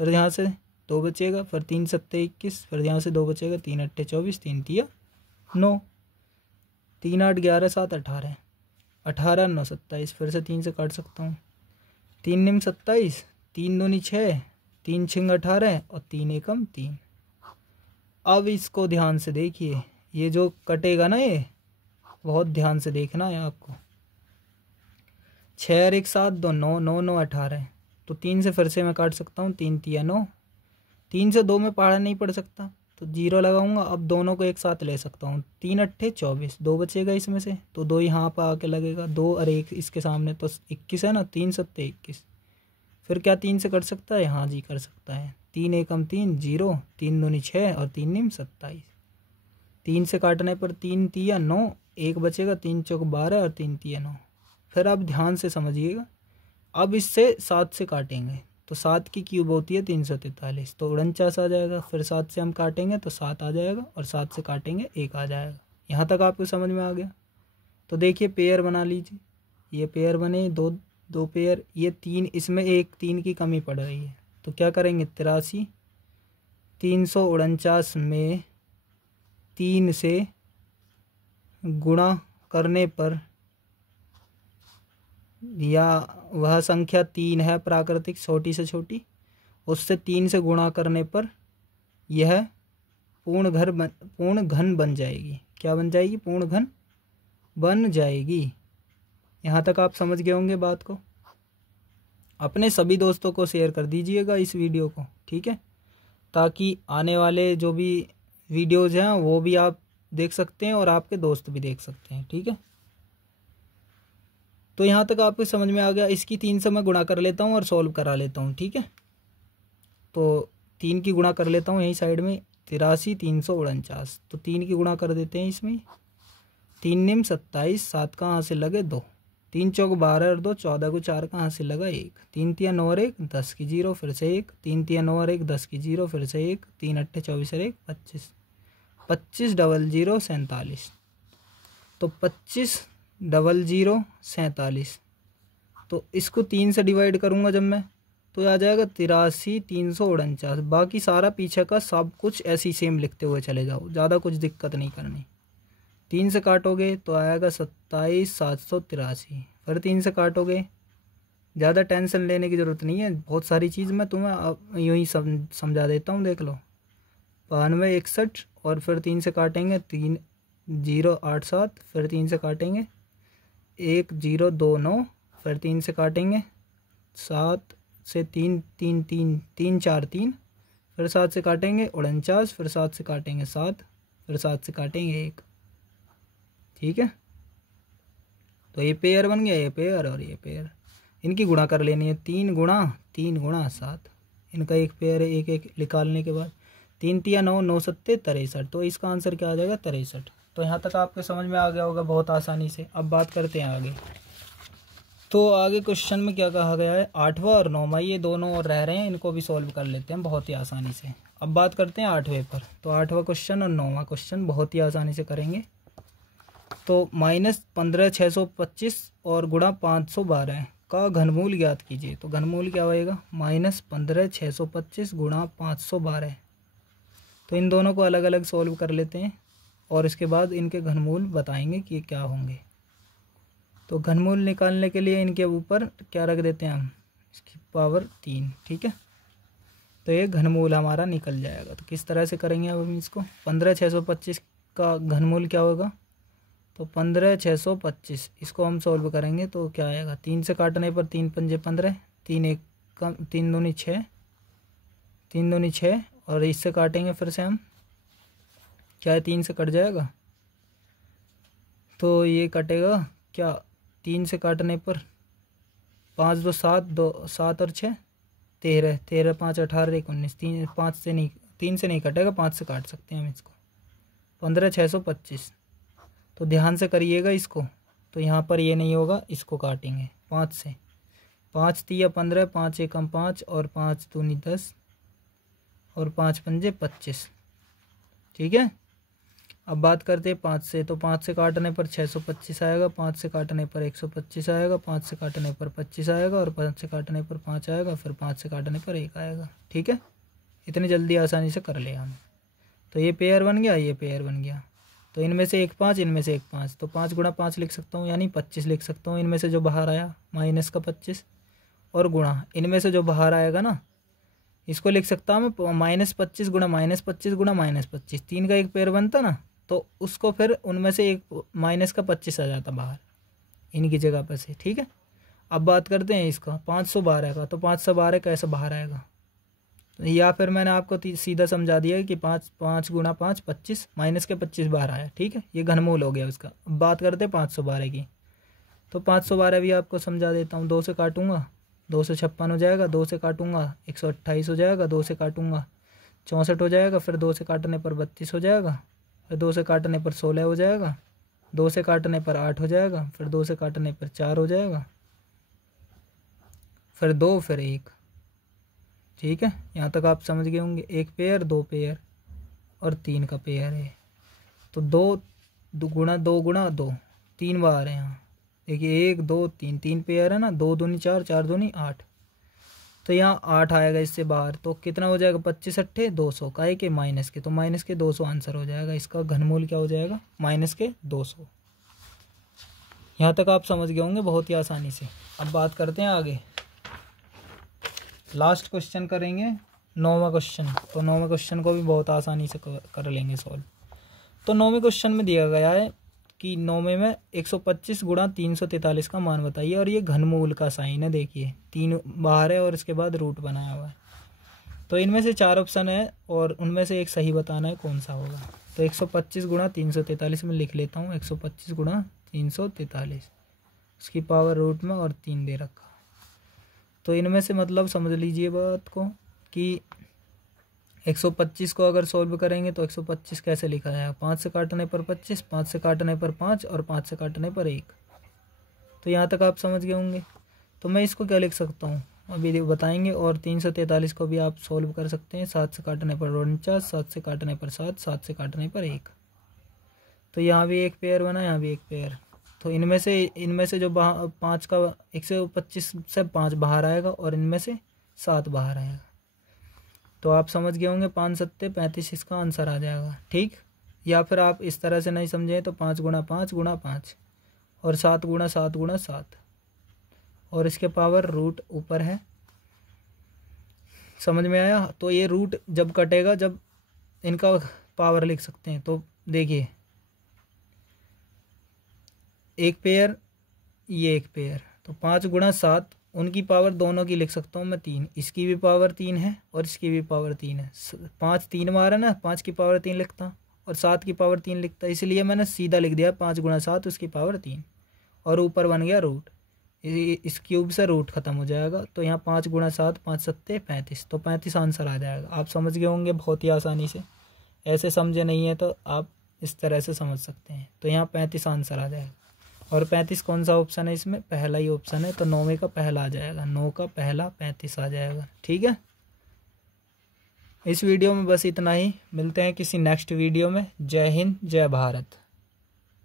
फिर यहाँ से 2 बचेगा, फिर 3 सत्ते 21, फिर यहाँ से 2 बचेगा, 3 अट्ठे 24, 3 तिया 9, 3 8 11 7 18, 18 9 27, फिर से 3 से काट सकता हूँ। 3 निम 27, 3 दूनी 6, 3 छिंग 18 और 3 एकम 3। अब इसको ध्यान से देखिए, ये जो कटेगा ना, ये बहुत ध्यान से देखना है आपको। 6 और 1 7 2 9, 9 9 18, तो 3 से फिर से मैं काट सकता हूँ, 3 तिया 9, 3 से 2 में पहाड़ा नहीं पड़ सकता, तो 0 लगाऊंगा। अब दोनों को एक साथ ले सकता हूँ, 3 अट्ठे 24, 2 बचेगा इसमें से, तो 2 यहाँ पर आके लगेगा, 2 और 1 इसके सामने, तो 21 है ना, 3 सत्ते 21। फिर क्या 3 से कट सकता है, हाँ जी कर सकता है। 3 एकम 3 0, 3 दूनी 6 और 3 निम 27। 3 से काटने पर 3 तिया 9, 1 बचेगा, 3 चौक 12 और 3 तिया 9। फिर आप ध्यान से समझिएगा, अब इससे 7 से काटेंगे, तो 7 की क्यूब होती है 343, तो 49 आ जाएगा। फिर 7 से हम काटेंगे तो 7 आ जाएगा, और 7 से काटेंगे 1 आ जाएगा। यहाँ तक आपको समझ में आ गया। तो देखिए पेयर बना लीजिए, ये पेयर बने, दो दो पेयर, ये 3, इसमें एक 3 की कमी पड़ रही है, तो क्या करेंगे, 83,349 में 3 से गुणा करने पर, या वह संख्या 3 है प्राकृतिक छोटी से छोटी, उससे 3 से गुणा करने पर यह पूर्ण घन बन जाएगी। क्या बन जाएगी, पूर्ण घन बन जाएगी। यहाँ तक आप समझ गए होंगे बात को। अपने सभी दोस्तों को शेयर कर दीजिएगा इस वीडियो को, ठीक है, ताकि आने वाले जो भी वीडियोज़ हैं वो भी आप देख सकते हैं और आपके दोस्त भी देख सकते हैं, ठीक है। तो यहाँ तक आपको समझ में आ गया। इसकी 3 से मैं गुणा कर लेता हूँ और सॉल्व करा लेता हूँ, ठीक है। तो 3 की गुणा कर लेता हूँ यही साइड में, 83,349, तो 3 की गुणा कर देते हैं इसमें। 3 निम 27, 7 कहाँ से लगे 2, 3 चौक 12 और 2 14 को 4 कहाँ से लगा 1, 3 तिया 9 और 1 10 की 0, फिर से 1, 3 तिया 9 और 1 10 की 0, फिर से 1, 3 अट्ठे 24 और 1 25, 25 डबल 0 47, तो 25 डबल 0 47, तो इसको 3 से डिवाइड करूँगा जब मैं, तो आ जाएगा 83,349। बाकी सारा पीछे का सब कुछ ऐसे ही सेम लिखते हुए चले जाओ, ज़्यादा कुछ दिक्कत नहीं करनी। 3 से काटोगे तो आएगा 27,783, फिर 3 से काटोगे, ज़्यादा टेंशन लेने की ज़रूरत नहीं है, बहुत सारी चीज़ मैं तुम्हें यूँ ही समझा देता हूँ, देख लो। 92 61, और फिर 3 से काटेंगे 3 0 8 7, फिर 3 से काटेंगे 1 0 2 9, फिर 3 से काटेंगे 7 से 3 3 3 3 4 3, फिर 7 से काटेंगे 49, फिर 7 से काटेंगे 7, फिर 7 से काटेंगे 1, ठीक है। तो ये पेयर बन गया, ये पेयर और ये पेयर, इनकी गुणा कर लेनी है। 3 गुणा 7, इनका एक पेयर है, एक एक निकालने के बाद 3 तिया 9, 9 सत्ते 63, तो इसका आंसर क्या आ जाएगा 63। तो यहाँ तक आपको समझ में आ गया होगा बहुत आसानी से। अब बात करते हैं आगे। तो आगे क्वेश्चन में क्या कहा गया है, 8वां और 9वां, ये दोनों और रह रहे हैं, इनको भी सॉल्व कर लेते हैं बहुत ही आसानी से। अब बात करते हैं 8वें पर। तो 8वां क्वेश्चन और 9वां क्वेश्चन बहुत ही आसानी से करेंगे। तो -15,625 और गुणा 512 का घनमूल ज्ञात कीजिए। तो घनमूल क्या होएगा, -15,625 गुणा 512। तो इन दोनों को अलग अलग सॉल्व कर लेते हैं और इसके बाद इनके घनमूल बताएंगे कि क्या होंगे। तो घनमूल निकालने के लिए इनके ऊपर क्या रख देते हैं हम, इसकी पावर 3, ठीक है। तो ये घनमूल हमारा निकल जाएगा। तो किस तरह से करेंगे अब हम इसको, 15,625 का घनमूल क्या होगा, तो 15,625 इसको हम सॉल्व करेंगे तो क्या आएगा, 3 से काटने पर 3 पंजे 15, 3 एक कम 3 दूनी 6, 3 दूनी 6 और इससे काटेंगे फिर से हम, क्या है 3 से कट जाएगा तो ये कटेगा क्या, 3 से काटने पर 5 2 7, 2 7 और 6 13, 13 5 18 1 19, 3 5 से नहीं, 3 से नहीं कटेगा, 5 से काट सकते हैं हम इसको, 15 625। तो ध्यान से करिएगा इसको, तो यहाँ पर ये नहीं होगा, इसको काटेंगे 5 से, 5 3 15, 5 1 5 और 5 दूनी 10 और 5 पंजे 25। ठीक है, अब बात करते हैं 5 से, तो 5 से काटने पर 625 आएगा, 5 से काटने पर 125 आएगा, 5 से काटने पर 25 आएगा और 5 से काटने पर 5 आएगा, फिर 5 से काटने पर 1 आएगा। ठीक है, इतनी जल्दी आसानी से कर लिया हम। तो ये पेयर बन गया, ये पेयर बन गया। तो इनमें से 1 5, इनमें से 1 5, तो 5 गुणा 5 लिख सकता हूँ, यानी 25 लिख सकता हूँ। इनमें से जो बाहर आया माइनस का 25 और गुणा इनमें से जो बाहर आएगा ना, इसको लिख सकता हूँ मैं -25 गुणा -25 गुणा -25, 3 का एक पेयर बनता ना, तो उसको फिर उनमें से एक माइनस का 25 आ जाता बाहर इनकी जगह पर से। ठीक है, अब बात करते हैं इसका 512 का, तो 512 कैसे बाहर आएगा, या फिर मैंने आपको सीधा समझा दिया कि 5 गुणा 5 25, माइनस के 25 बाहर आया। ठीक है, ये घनमूल हो गया उसका। अब बात करते हैं 512 की, तो 512 भी आपको समझा देता हूँ। 2 से काटूंगा 2 से 56 हो जाएगा, 2 से काटूंगा 128 हो जाएगा, 2 से काटूंगा 64 हो जाएगा, फिर 2 से काटने पर 32 हो जाएगा, फिर 2 से काटने पर 16 हो जाएगा, 2 से काटने पर 8 हो जाएगा, फिर 2 से काटने पर 4 हो जाएगा, फिर 2 फिर 1। ठीक है, यहाँ तक आप समझ गए होंगे। 1 पेयर 2 पेयर और 3 का पेयर है, तो 2 गुणा 2 3 बार है यहाँ। देखिए 1 2 3, 3 पेयर है ना, 2 दूनी 4, 4 दूनी 8, तो यहाँ 8 आएगा इससे बाहर, तो कितना हो जाएगा 25 अट्ठे 200 का के माइनस के, तो माइनस के 200 आंसर हो जाएगा। इसका घनमूल क्या हो जाएगा, माइनस के 200। यहाँ तक आप समझ गए होंगे बहुत ही आसानी से। अब बात करते हैं आगे, लास्ट क्वेश्चन करेंगे 9वां क्वेश्चन। तो 9वें क्वेश्चन को भी बहुत आसानी से कर लेंगे सॉल्व। तो 9वें क्वेश्चन में दिया गया है कि 9वें में 125 गुणा 343 का मान बताइए, और ये घनमूल का साइन है। देखिए 3 बाहर है और इसके बाद रूट बनाया हुआ है। तो इनमें से 4 ऑप्शन है और उनमें से एक सही बताना है कौन सा होगा। तो 125 गुणा 343 में लिख लेता हूँ, 125 गुणा 343, उसकी पावर रूट में और 3 दे रखा। तो इनमें से मतलब समझ लीजिए बात को कि 125 को अगर सोल्व करेंगे तो 125 कैसे लिखा जाएगा, 5 से काटने पर 25, 5 से काटने पर 5 और 5 से काटने पर 1। तो यहाँ तक आप समझ गए होंगे। तो मैं इसको क्या लिख सकता हूँ अभी बताएंगे। और 343 को भी आप सोल्व कर सकते हैं, 7 से काटने पर 49, 7 से काटने पर 7, 7 से काटने पर 1। तो यहाँ भी एक पेयर बना, यहाँ भी एक पेयर। तो इनमें से जो 5 का 125 से 5 बाहर आएगा और इनमें से 7 बाहर आएगा। तो आप समझ गए होंगे 5 7 35 इसका आंसर आ जाएगा। ठीक, या फिर आप इस तरह से नहीं समझे तो 5 गुणा 5 गुणा 5 और 7 गुणा 7 गुणा 7 और इसके पावर रूट ऊपर है। समझ में आया। तो ये रूट जब कटेगा जब इनका पावर लिख सकते हैं। तो देखिए एक पेयर ये एक पेयर, तो 5 गुणा 7 उनकी पावर दोनों की लिख सकता हूँ मैं 3, इसकी भी पावर 3 है और इसकी भी पावर 3 है। 5 3 बार है ना, 5 की पावर 3 लिखता और 7 की पावर 3 लिखता, इसलिए मैंने सीधा लिख दिया 5 गुणा 7 उसकी पावर 3 और ऊपर बन गया रूट। इस क्यूब से रूट खत्म हो जाएगा। तो यहाँ 5 गुणा 7 5 7 35, तो 35 आंसर आ जाएगा। आप समझ गए होंगे बहुत ही आसानी से। ऐसे समझे नहीं है तो आप इस तरह से समझ सकते हैं। तो यहाँ 35 आंसर आ जाएगा। और 35 कौन सा ऑप्शन है इसमें, पहला ही ऑप्शन है। तो 9वें का पहला आ जाएगा, 9 का पहला 35 आ जाएगा। ठीक है, इस वीडियो में बस इतना ही। मिलते हैं किसी नेक्स्ट वीडियो में। जय हिंद, जय भारत।